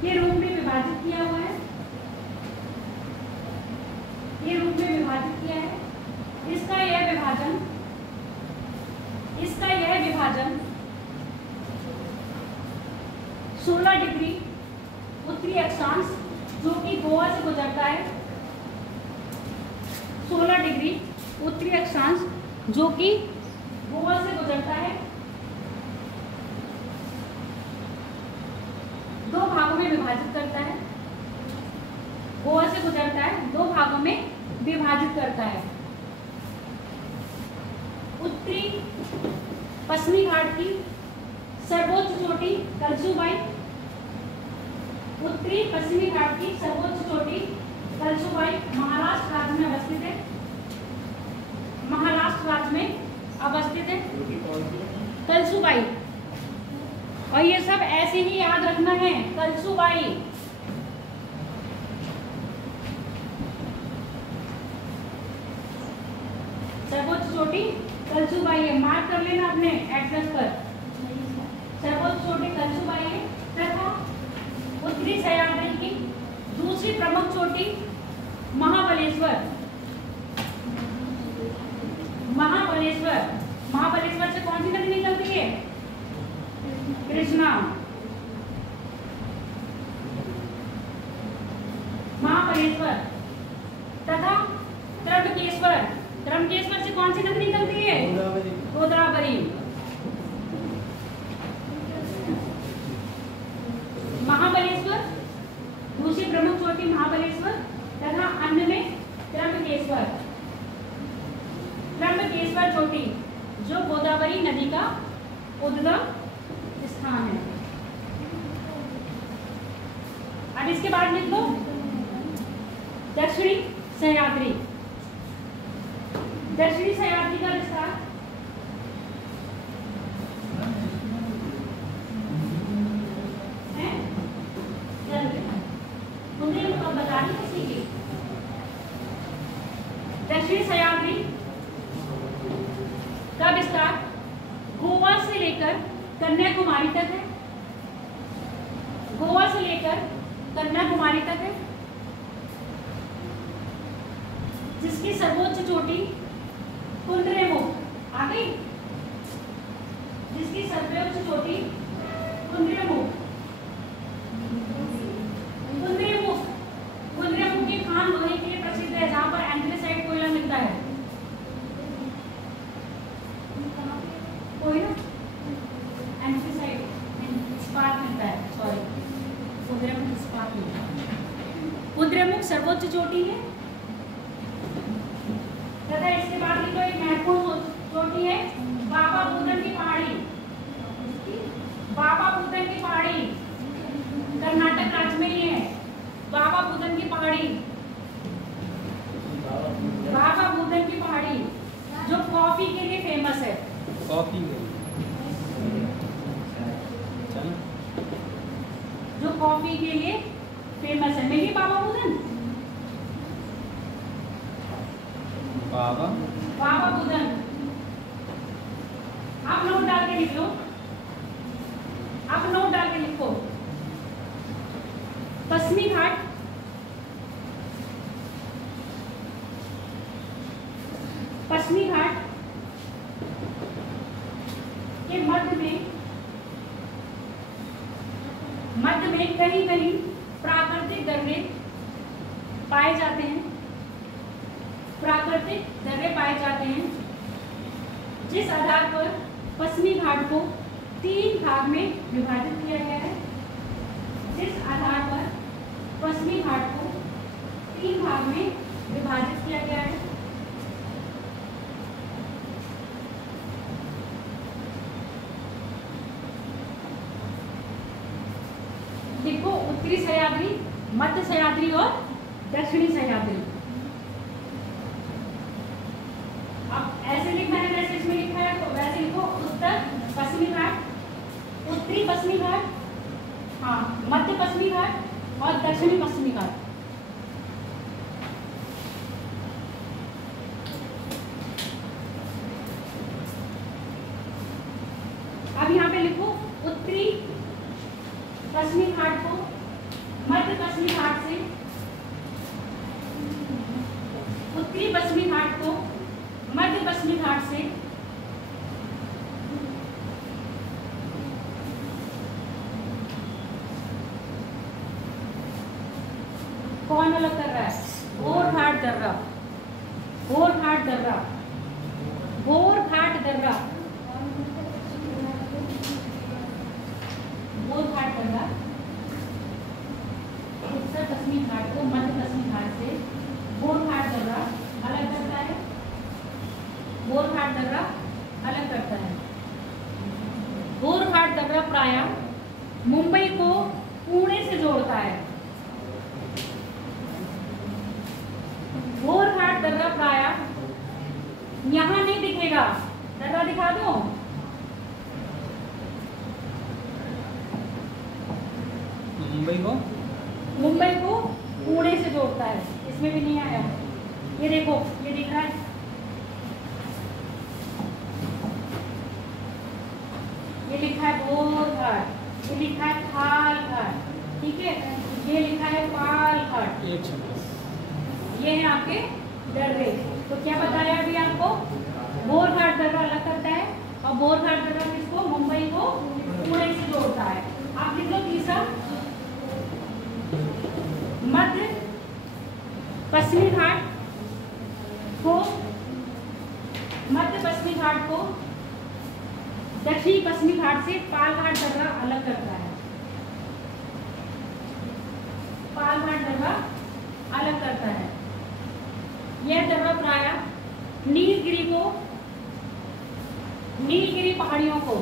ये रूप में विभाजित किया हुआ है। ये रूप में विभाजित किया है। इसका यह विभाजन 16 डिग्री उत्तरी अक्षांश जो कि गोवा से गुजरता है, 16 डिग्री उत्तरी अक्षांश जो कि गोवा से गुजरता है, 2 भागों में विभाजित करता है। गोवा से गुजरता है, 2 भागों में विभाजित करता है। उत्तरी पश्चिमी घाट की सर्वोच्च चोटी कलसुबाई, उत्तरी पश्चिमी घाट की सर्वोच्च चोटी कलसुबाई महाराष्ट्र राज्य में अवस्थित है, महाराष्ट्र राज्य में अवस्थित है कलसुबाई। और ये सब ऐसे ही याद रखना है, कलसुबाई। सर्वोच्च चोटी कलसुबाई है, मार्क कर लेना अपने एड्रेस पर। सर्वोच्च चोटी कलसुबाई है तथा उत्तरी सह्याद्री की दूसरी प्रमुख चोटी महाबलेश्वर। महाबलेश्वर, महाबलेश्वर से कौन सी नदी निकलती है? कृष्णा। महाबलेश्वर तथा त्र्यंबकेश्वर, त्र्यंबकेश्वर से कौन सी नदी निकलती है? गोदावरी। महाबलेश्वर दूसरी प्रमुख चोटी महाबलेश्वर तथा अन्य में त्र्यंबकेश्वर। त्र्यंबकेश्वर चोटी जो गोदावरी नदी का उद्गम स्थान है। अब इसके बाद लिख लो दक्षिणी सह्याद्री। दक्षिणी सह्याद्री का विस्तार बतानी किसी की। दक्षिणी सह्याद्री का विस्तार गोवा से लेकर कन्याकुमारी तक है, गोवा से लेकर कन्याकुमारी तक है, जिसकी सर्वोच्च चोटी कुद्रेमुख आ गई, जिसकी सर्वोच्च चोटी कुद्रेमुख। कुद्रेमुख, कुद्रेमुख की खान लोहे के लिए प्रसिद्ध है, जहां पर एंथ्रेसाइट कोयला मिलता है। कोयला एंथ्रेसाइट इस्पात मिलता है, सॉरी कुद्रेमुख इस्पात मिलता है। कुद्रेमुख सर्वोच्च चोटी है तथा इसके बाद की जो एक महत्वपूर्ण चोटी है बाबा बुदन की पहाड़ी। बाबा बुदन की पहाड़ी कर्नाटक राज्य में ही है। बाबा बुदन की पहाड़ी, बाबा बुदन की पहाड़ी जो कॉफी के लिए फेमस है। कॉफी जो कॉफी के लिए फेमस है। मिली बाबा बुदन? बाबा बाबा बुदन आप नोट डाल के लिख लो, आप नोट डाल के लिखो। पश्चिमी घाट, पश्चिमी घाट के मध्य में कहीं कहीं प्राकृतिक दर्रे पाए जाते हैं, प्राकृतिक दर्रे पाए जाते हैं, जिस आधार पर पश्चिमी घाट को 3 भाग में विभाजित किया गया है। जिस आधार पर पश्चिमी घाट को 3 भाग में विभाजित किया गया है। देखो उत्तरी सह्याद्री, मध्य सह्याद्री और दक्षिणी सह्याद्री। अब ऐसे लिखना है जैसे इसमें लिखा है, तो वैसे लिखो उत्तर पश्चिमी घाट, उत्तरी पश्चिमी घाट, हाँ मध्य पश्चिमी घाट और दक्षिणी पश्चिमी घाट। अब यहाँ पे लिखो उत्तरी पश्चिमी घाट को मध्य पश्चिमी घाट से, उत्तरी पश्चिमी घाट को मध्य पश्चिमी घाट से कौन अलग कर रहा है? घोरघाट दर्रा, घोरघाट दर्रा, घोरघाट दर्रा, घोरघाट दर्रा उत्तर पश्चिमी घाट को मध्य पश्चिमी घाट से गोरघाट दर्रा अलग करता है। गोरघाट दर्रा अलग करता है। गोरघाट दर्रा प्रायः मुंबई को पुणे से जोड़ता है। गोरघाट दर्रा प्रायः यहां नहीं दिखेगा, दर्रा दिखा दो। मुंबई को पुणे से जोड़ता है। इसमें भी नहीं आया, ये देखो ये दिख रहा है, ये लिखा है गोरघाट, ये लिखा है थालघाट, ठीक है, ये लिखा है पालघाट, ये है आपके दर्रे। तो क्या बताया अभी आपको, गोरघाट दर्रा अलग करता है और गोरघाट दर्रा किसको, मुंबई को पुणे से जोड़ता है। आप लिख लो तीसरा, मध्य पश्चिमी घाट को, मध्य पश्चिमी घाट को दक्षिणी पश्चिमी घाट से पालघाट दर्रा अलग करता है। पालघाट दर्रा अलग करता है। यह दर्रा प्रायः नीलगिरी को, नीलगिरी पहाड़ियों को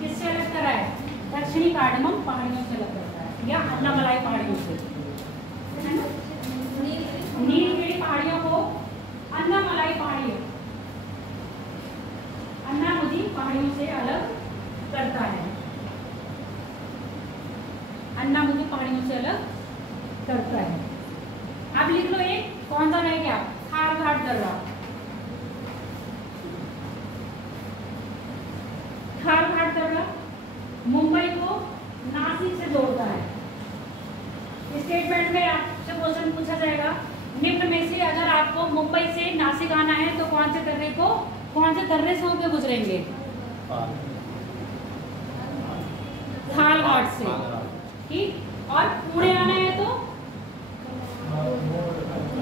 किससे अलग कर रहा है, दक्षिणी कार्डमम पहाड़ियों से अलग करता है, या अन्नामलाई पहाड़ियों से, है ना? नीलगिरी पहाड़ियों को अन्नामलाई पहाड़ियों, अन्नामुदी पहाड़ियों से अलग करता है। अन्नामुदी पहाड़ियों से अलग करता है। अब लिख लो एक, कौन सा रह गया, थालघाट दर्रा। थालघाट दर्रा मुंबई को नासिक से जोड़ता है। स्टेटमेंट में आपसे क्वेश्चन पूछा जाएगा, निम्न में से अगर आपको मुंबई से नासिक आना है तो कौन से दर्रे को, कौन से दर्रे से होकर गुजरेंगे, थालघाट से, ठीक। और पुणे आना है तो,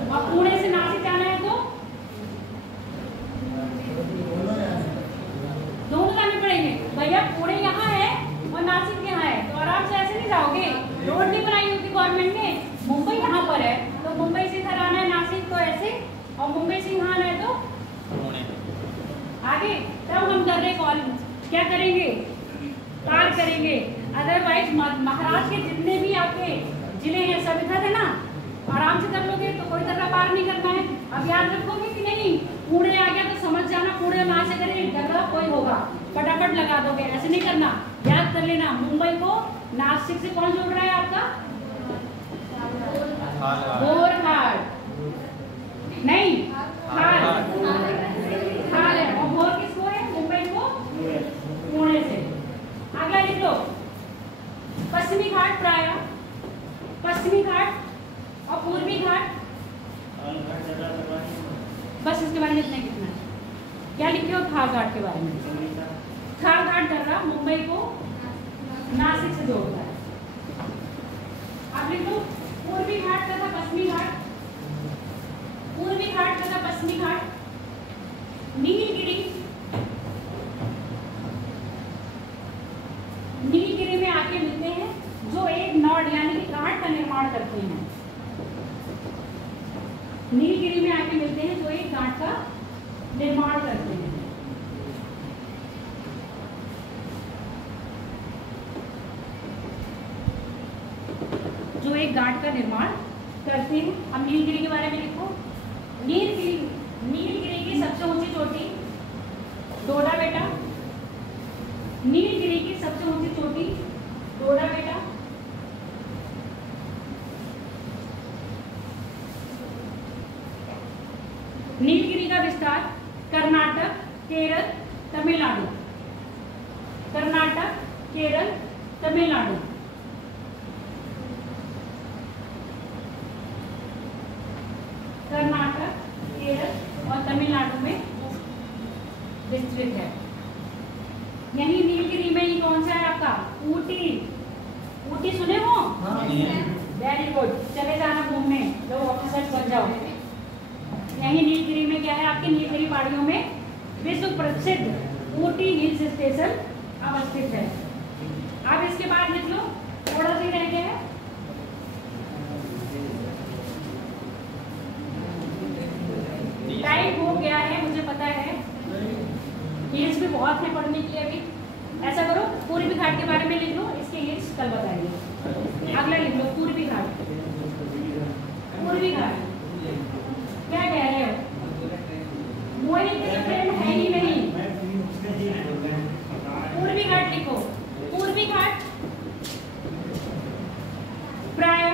और पुणे से नासिक जाना है तो दोनों जाने पड़ेंगे। भैया पुणे यहाँ है और नासिक यहाँ है, तो आराम से ऐसे नहीं जाओगे, रोड नहीं बनाई होती गवर्नमेंट ने। मुंबई यहाँ पर है तो मुंबई से इधर आना है नासिक, तो ऐसे, और मुंबई से यहाँ आना है तो आगे, तब हम दर्रे कॉल क्या करेंगे, पार करेंगे। अदरवाइज महाराष्ट्र के जितने भी आपके जिले हैं सब इधर है ना, आराम से कर लोगे तो कोई दर्रा पार नहीं करना है। अब याद रखोगे कि नहीं, पुणे आ गया तो समझ जाना पुणे वहां से करें दर्रा कोई होगा, फटाफट लगा दोगे, ऐसे नहीं करना, याद कर लेना। मुंबई को नासिक से कौन जोड़ रहा है आपका, गोरघाट नहीं, थाल है, और गोर किसको है, मुंबई को पुणे से। अगला लिख लो, पश्चिमी घाट प्रायः, पश्चिमी घाट और पूर्वी घाट, बस इसके बारे में इतना लिखना है। क्या लिखे हो, थालघाट के बारे में। थालघाट दर्रा मुंबई को नासिक से जोड़ता है। अब लिख लो, पूर्वी घाट तथा पश्चिमी घाट, पूर्वी घाट तथा पश्चिमी घाट नीलगिरी, नीलगिरी में आके मिलते हैं, जो एक नॉड यानी कि गांठ का निर्माण करते हैं। नीलगिरी में आके मिलते हैं जो एक गांठ का निर्माण करते हैं। जो एक गांठ का निर्माण करते हैं। अब नीलगिरी के बारे में लिखो, नीलगिरी, नीलगिरी की सबसे ऊंची चोटी डोडा बेटा, नीलगिरी की सबसे ऊंची चोटी डोडा बेटा, नीलगिरी का विस्तार कर्नाटक, केरल, तमिलनाडु, कर्नाटक, केरल, तमिलनाडु, कर्नाटक, केरल और तमिलनाडु में विस्तृत है। यही नीलगिरी में ही कौन सा है आपका, ऊटी, ऊटी सुने हो, वेरी गुड, चले जाना घूमने, लो ऑफिसर बन जाओ। यही नीलगिरी में क्या है, आपकी नीलगिरी पहाड़ियों में विश्व प्रसिद्ध ऊटी हिल्स स्टेशन अवस्थित है। अब इसके बाद लिख लो, थोड़ा सा रह गया है, भाई हो गया है, मुझे पता है, हिल्स भी बहुत है पढ़ने के लिए अभी। ऐसा करो, पूर्वी घाट के बारे में लिख लो, इसके हिल्स कल बताएंगे। अगला लिख लो पूर्वी घाट। पूर्वी घाट क्या कह रहे हो? मोहिनी तेरे फ्रेंड है ही नहीं। पूर्वी घाट लिखो। पूर्वी घाट प्राय,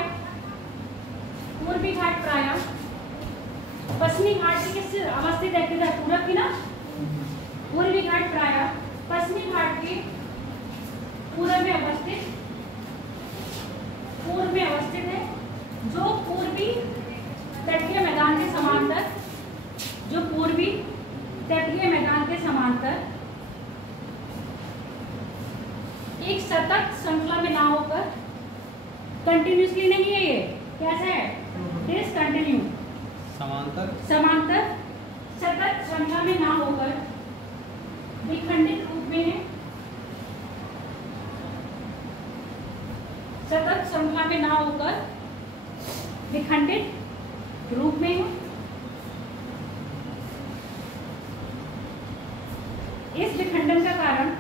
पूर्वी घाट प्राय पश्चिमी घाट से किस अवस्थित है? किधर? पूरब की ना। पूर्वी घाट प्राय पश्चिमी घाट के पूर्व में अवस्थित, पूर्व में अवस्थित है, जो पूर्वी तटीय मैदान के समांतर, जो पूर्वी तटीय मैदान के समांतर एक सतत श्रृंखला में ना होकर, कंटिन्यूसली नहीं है ये, कैसा है? डिसकंटिन्यू, समांतर, समांतर सतत श्रृंखला में ना होकर विखंडित रूप में है, सतत श्रृंखला में ना होकर विखंडित रूप में है। इस विखंडन का कारण,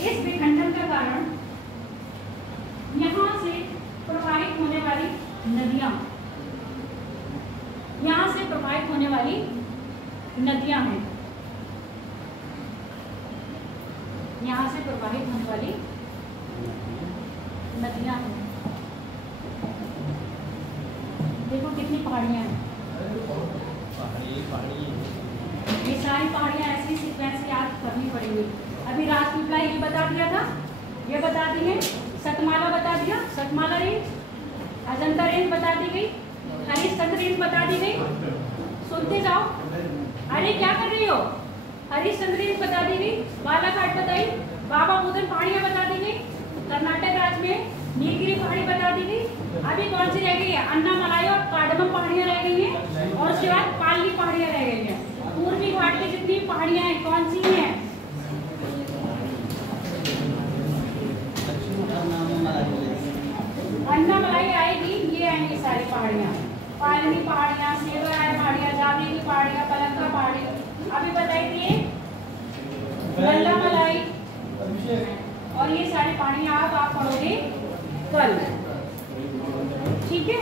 इस विखंडन का कारण यहाँ से प्रवाहित होने वाली नदियां, यहाँ से प्रवाहित होने वाली नदियां हैं, यहाँ से प्रवाहित होने वाली नदियां हैं। देखो कितनी पहाड़ियां हैं, ये सारी पहाड़ियां ऐसी सीक्वेंस याद करनी पड़ेगी। अभी राजपीपला हिल बता दिया था, ये बता दी है, सतमाला बता दिया, सतमाला रेंज, अजंता रेंज बता दी गई, हरिश्चंद्र रेंज बता दी गई। सुनते जाओ। अरे क्या कर रही हो? हरिश्चंद्र रेंज बता दी गई, बालाघाट बताई, बाबा बुदन पहाड़ियां बता दी गई, कर्नाटक राज्य में नीलगिरी पहाड़ी बता दी गई। अभी कौन सी रह गई है? अन्नामलाई और कार्डमम पहाड़ियां रह गई हैं, और उसके बाद पालनी पहाड़ियां रह गई हैं। पूर्वी घाट की जितनी पहाड़ियां हैं कौन सी हैं? अन्नामलाई आएगी, ये आएंगी सारी पहाड़ियां, पालनी पहाड़ियां, सेवराय पहाड़ियां, जावली पहाड़ियां, पलंका पहाड़ी। अभी बताई दिए लल्लामलाई, और ये सारी पहाड़ियां अब आप पढ़ोगे कल, ठीक है?